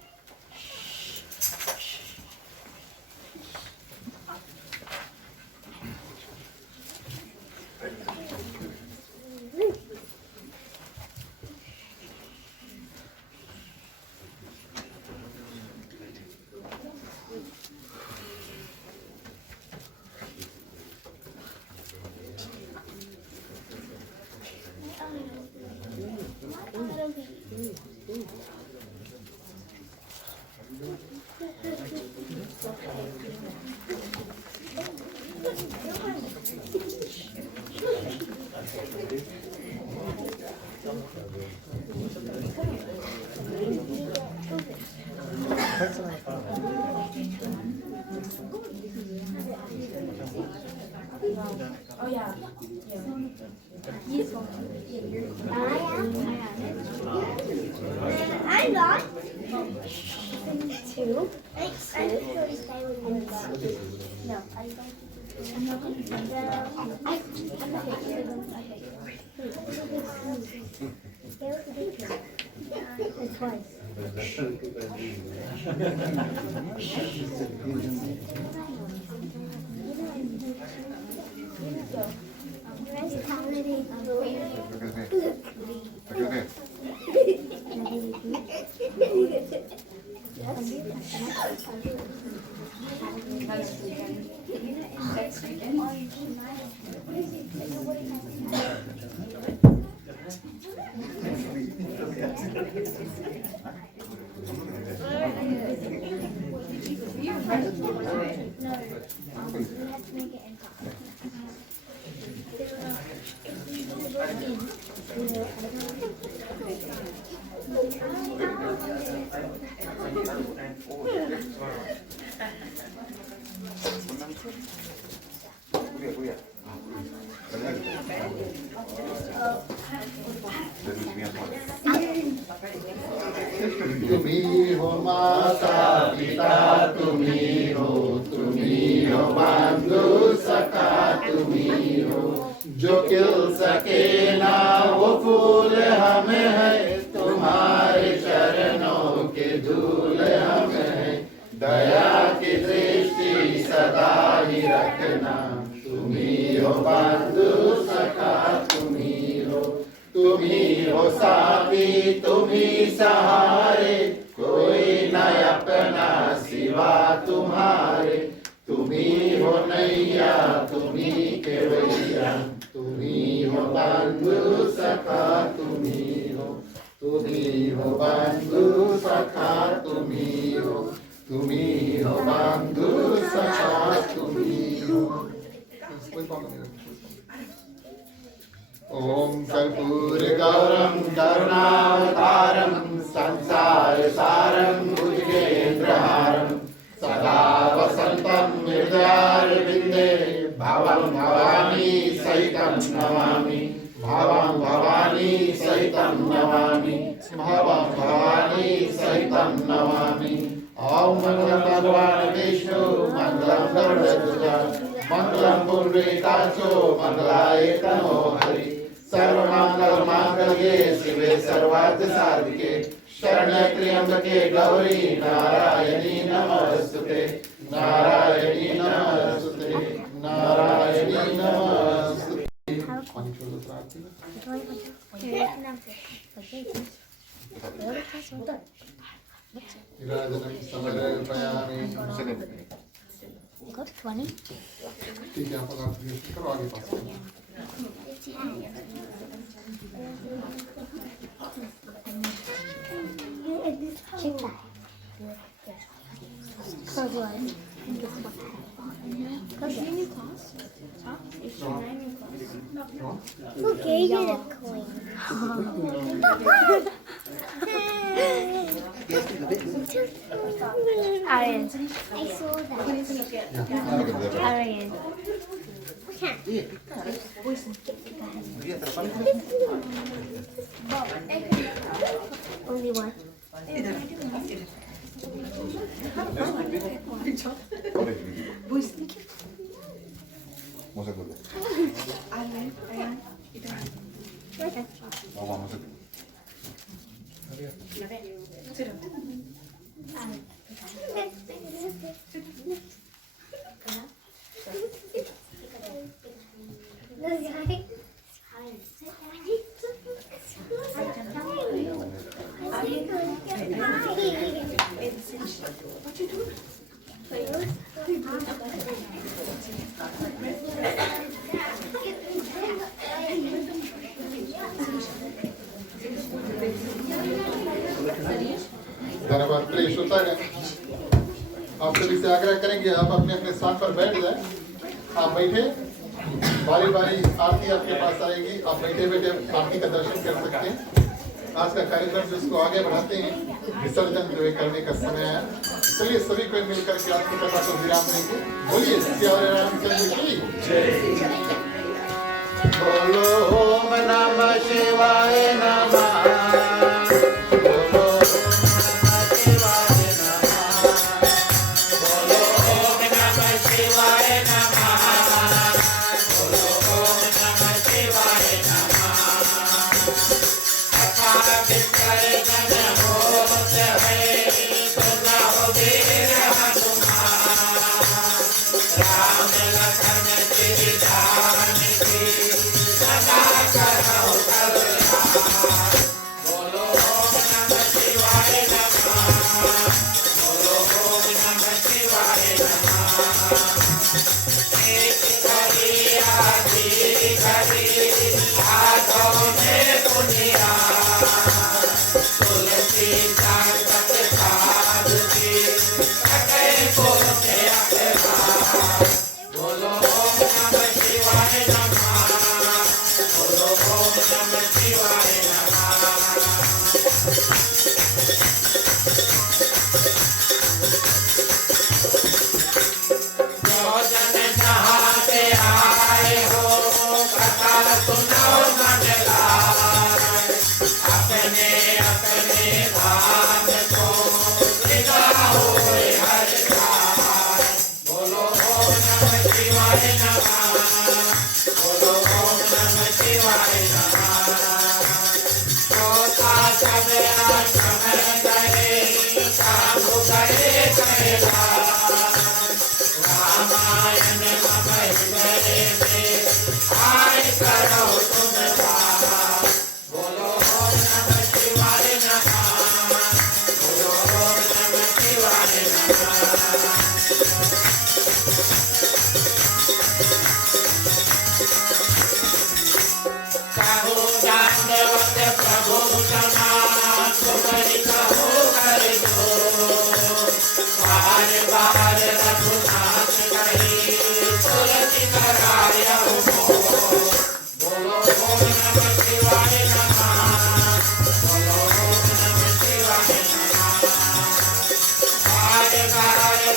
Oh yeah. He's one. I'm not. Two. No, I don't. I'm not going to. I'm not going to. Twice. Agade. Next weekend. Kuya. तुम्ही हो माता पिता तुम्ही हो बंधु सखा तुम्ही हो जो खिल सके ना वो फूल हमें है तुम्हारे चरणों के धूल हमें है दया की दृष्टि सदा ही रखना तुम्ही हो बंधु सखा तुम्ही हो साथी तुम्ही सहारे कोई न अपना सिवा तुम्हारे तुम्ही हो नैया तुम्ही केवैया तुम्ही हो बंधु सखा तुम्ही हो बंधु सखा तुम्ही हो बंधु सखा तुम्ही हो ओम कर्पूर गौरम करुणावतारम संसार सारम भुजगेन्द्रहारम सदा वसंतम हृदयारविंदे भवं भवानी सहितं नमामि भवं भवानी सहितं नमामि भवं भवानी सहितं नमामि ओम मंगलम भगवान विष्णु मंगलम गरुड़ध्वज मंगलम पुंडरीकाक्षो मंगलाय तनो हरि सर्वमंगल मांगल्ये शिवे सर्वार्थ साधिके शरण्ये त्र्यंबके गौरी नारायणी नमोस्तुते नारायणी नमोस्तुते नारायणी नमोस्तुते विराजनं समर्पयामि Go to 20. ठीक है आप अगर करो आगे पास Check that. Close your eyes. Close your eyes. Who gave you the coin? Arian. I saw that. Arian. Only one. Masuk dulu. Mama masuk. धन्यवाद प्लीज होता है आप सभी से आग्रह करेंगे आप अपने अपने स्थान पर बैठ जाए आप बैठे बारी बारी आरती आपके पास आएगी आप बैठे बैठे आरती का दर्शन कर सकते हैं आज का कार्यक्रम जिसको आगे बढ़ाते हैं विसर्जन जो है करने का समय है चलिए सभी को मिलकर के आरती कथा को विराम देंगे बोलिए सियावर रामचंद्र की जय बोलो ओम नमः शिवाय नमः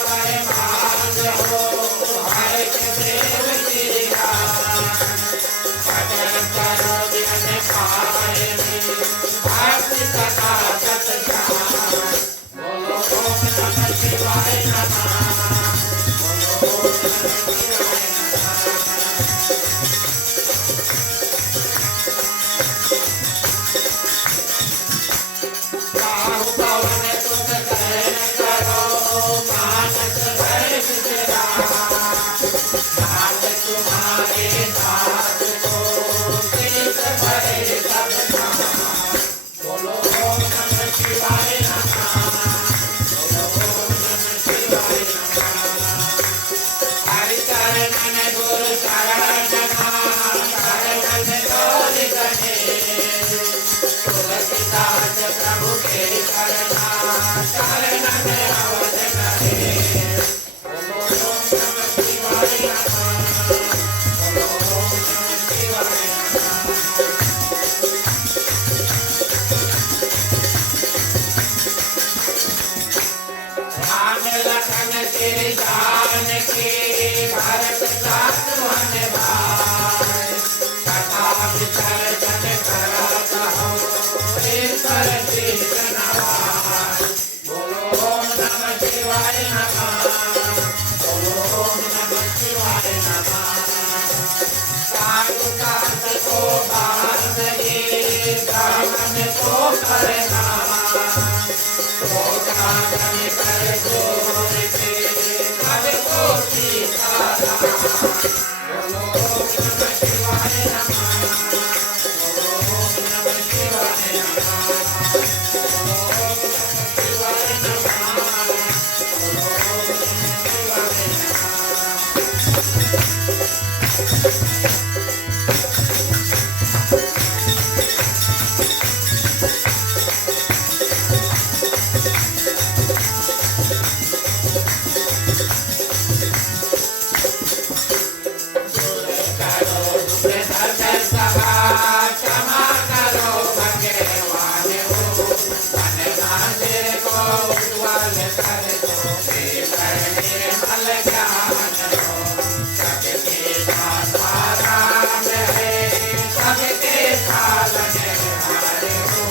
परमानंद हो हर के देव श्री राम भजन करो दिन पाए भक्ति सदा सत श्याम बोलो ओम नमः शिवाय नमः बोलो ओम नमः शिवाय बाहु पवन तुम सहन करो मानस भय विश्राम नाथ तुम्हारे साथ को तीर्थ भरे सब धाम बोलो ओम नमः शिवाय नमः बोलो ओम नमः शिवाय नमः हरि चरणन गुरु चरण शरण तोरि गणे तुलसीदास प्रभु के करना चरण में अवध रहे बोलो ओम नमः शिवाय नमः बोलो ओम नमः शिवाय नमः राम लखन श्री जानकी भरत शत्रुघ्न भाई कथा विसर्जन करत हो ईश्वर शीश नवाय बोलो ओम नमः शिवाय नमः बोलो ओम नमः शिवाय नमः साधु संत को बांधिए ब्राह्मण को करना गोदान कर जोर के सबको सीताराम बोलो ओम नमः शिवाय नमः बोलो ओम नमः शिवाय नमः बोलो ओम नमः शिवाय नमः बोलो ओम नमः शिवाय नमः करो दुख दर्द सहा क्षमा करो भगवान हो मन गांजे को उज्ज्वल कर दो करने मल ज्ञान हो सबके दाता राम है सबके पालन हार हो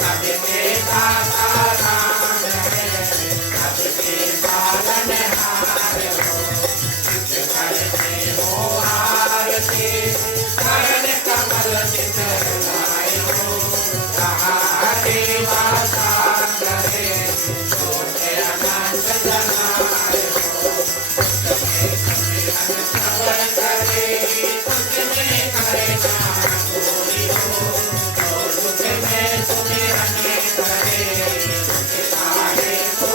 सबके दाता राम है सबके पालन हार हो करते हो आरती शरण कमल चितलाय हो सहारे वासा करे छोटे अनंत जनाय हो तुम्हें सुमिरन श्रवण करे तुझमें करे ना कोई हो तो तुझमें सुमिरन करे तुझ सारे को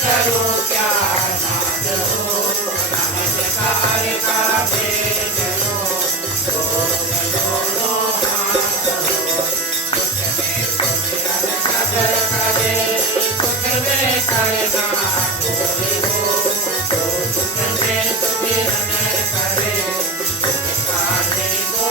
करो क्या नाद हो नमस्कार का भेद हो दोनों हाथ हो कुछ में सुमिरन सबर करे कुछ में करना कोई हो तो कुछ में सुमिरन करे कुछ सारे को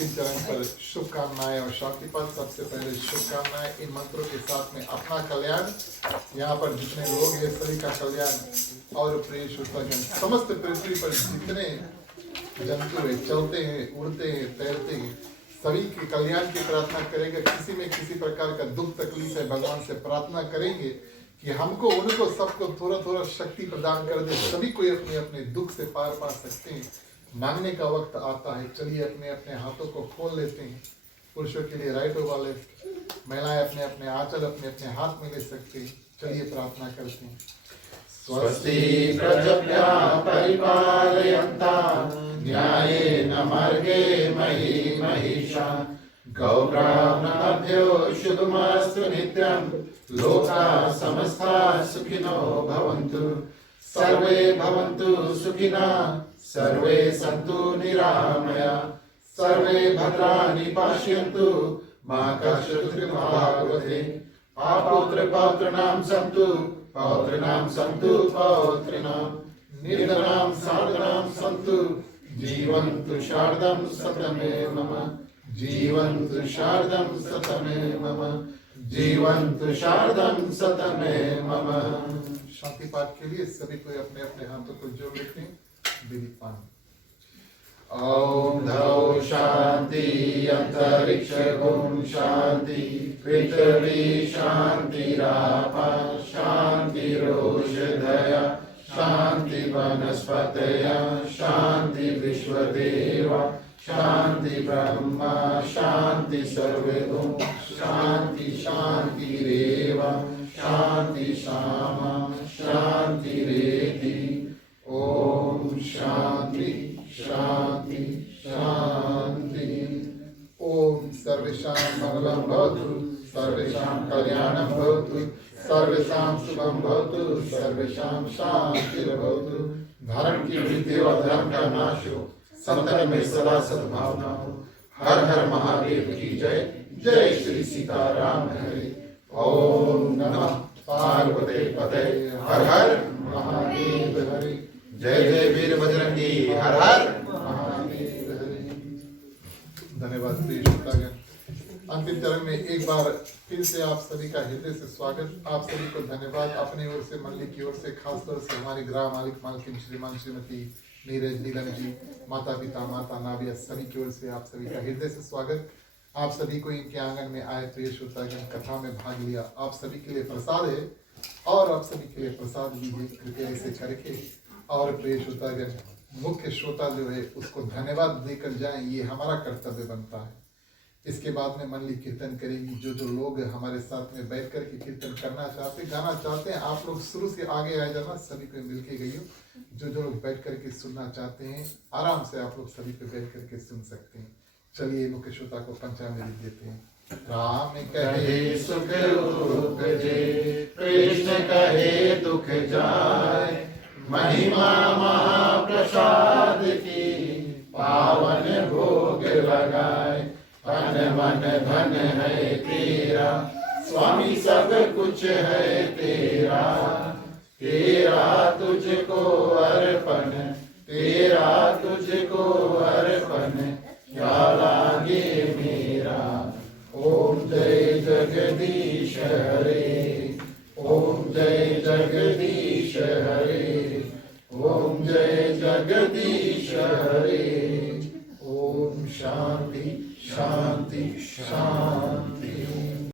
अंतिम चरण पर शुभकामनाएं और शांतिपाठ। सबसे पहले शुभकामनाएं इन मंत्रों के साथ में अपना कल्याण, यहाँ पर जितने लोग हैं सभी का कल्याण और प्रिय श्रोतागण समस्त पृथ्वी पर जितने जंतु है, चलते हैं, उड़ते हैं, तैरते हैं, सभी के कल्याण की प्रार्थना करेंगे। किसी में किसी प्रकार का दुख तकलीफ है, भगवान से प्रार्थना करेंगे कि हमको उनको सबको थोड़ा थोड़ा शक्ति प्रदान कर दे, सभी कोई अपने अपने दुख से पार पा सकते हैं। मांगने का वक्त आता है, चलिए अपने अपने हाथों को खोल लेते हैं। पुरुषों के लिए राइट होगा लेफ्ट, महिलाएं अपने अपने आंचल अपने अपने हाथ में ले सकते हैं। चलिए प्रार्थना करते हैं। स्वस्ति प्रजभ्यः परिपालयन्तां न्यायेन मार्गेण महीं महिषाः गौब्राह्मणेभ्यो शुभमस्तु नित्यं लोकाः समस्ताः सुखिनो भवन्तु सर्वे भवन्तु सुखिनः सर्वे सन्तु निरामयाः सर्वे भद्राणि पश्यन्तु मा कश्चित् भागवते अपौत्र पौत्राणां सन्तु पौत्राणां सन्तु पौत्राणां निर्धनां साधनां सन्तु जीवन्तु शारदं सतमे मम जीवन्तु शारदं सतमे मम जीवन्तु शारदं सतमे मम। शांति पाठ के लिए सभी को अपने अपने हाथों को जोड़ लेते हैं। विधिपान। ओम धौ शांति अंतरिक्ष ओम शांति पृथ्वी शांतिरापा शांतिरोषधया शांति वनस्पतया शांति विश्वदेवा शांति ब्रह्मा शांति सर्वे ओम शांति शांतिरेव शांति शामा शांतिरेति ओम शांति शांति शांति। ओम सर्वेषां मंगलं भवतु सर्वेषां कल्याणं भवतु सर्वेषां शुभं भवतु सर्वेषां शान्तिर्भवतु। धर्म की वृद्धि और धर्म का नाश हो, संतन में सदा सद्भावना हो। हर हर महादेव की जय। जय श्री सीताराम हरे। ओम नमः पार्वती पते हर हर महादेव हरे। जय जय वीर बजरंगी हर हर महादेव हरे। धन्यवाद प्रिय श्रोतागण। अंतिम चरण में एक बार फिर से आप सभी का हृदय से स्वागत। आप सभी को धन्यवाद अपनी ओर से, मंडली की ओर से, खासतौर से हमारे ग्राम मालिक मालकिन श्रीमान श्रीमती नीरज नीलम जी, माता पिता माता नाविया सभी की ओर से आप सभी का हृदय से स्वागत। आप सभी को इनके आंगन में आए प्रिय श्रोतागण, कथा में भाग लिया। आप सभी के लिए प्रसाद है और आप सभी के लिए प्रसाद लीजिए कृपया इसे करके। और प्रिय श्रोतागण, मुख्य श्रोता जो है उसको धन्यवाद देकर जाएं, ये हमारा कर्तव्य बनता है। इसके बाद में मंडली कीर्तन करेगी। जो लोग हमारे साथ में बैठ कर के कीर्तन करना चाहते, गाना चाहते हैं, आप लोग शुरू से आगे आ जाना, सभी को मिल के गई हो। जो लोग बैठ करके सुनना चाहते हैं आराम से आप लोग सभी पे बैठ करके सुन सकते हैं। चलिए मुख्य श्रोता को पंचामृत देते हैं। राम कहे सुख उपजे कृष्ण कहे दुख जाय महिमा महाप्रसाद की पावन भोग लगाए। तन मन धन है तेरा स्वामी सब कुछ है तेरा तेरा तुझको अर्पण तेरा तुझको अर्पण क्या लागे मेरा। ओम जय जगदीश हरे ओम जय जगदीश हरे ओम जय जगदीश हरे। ओम शांति शांति शांति।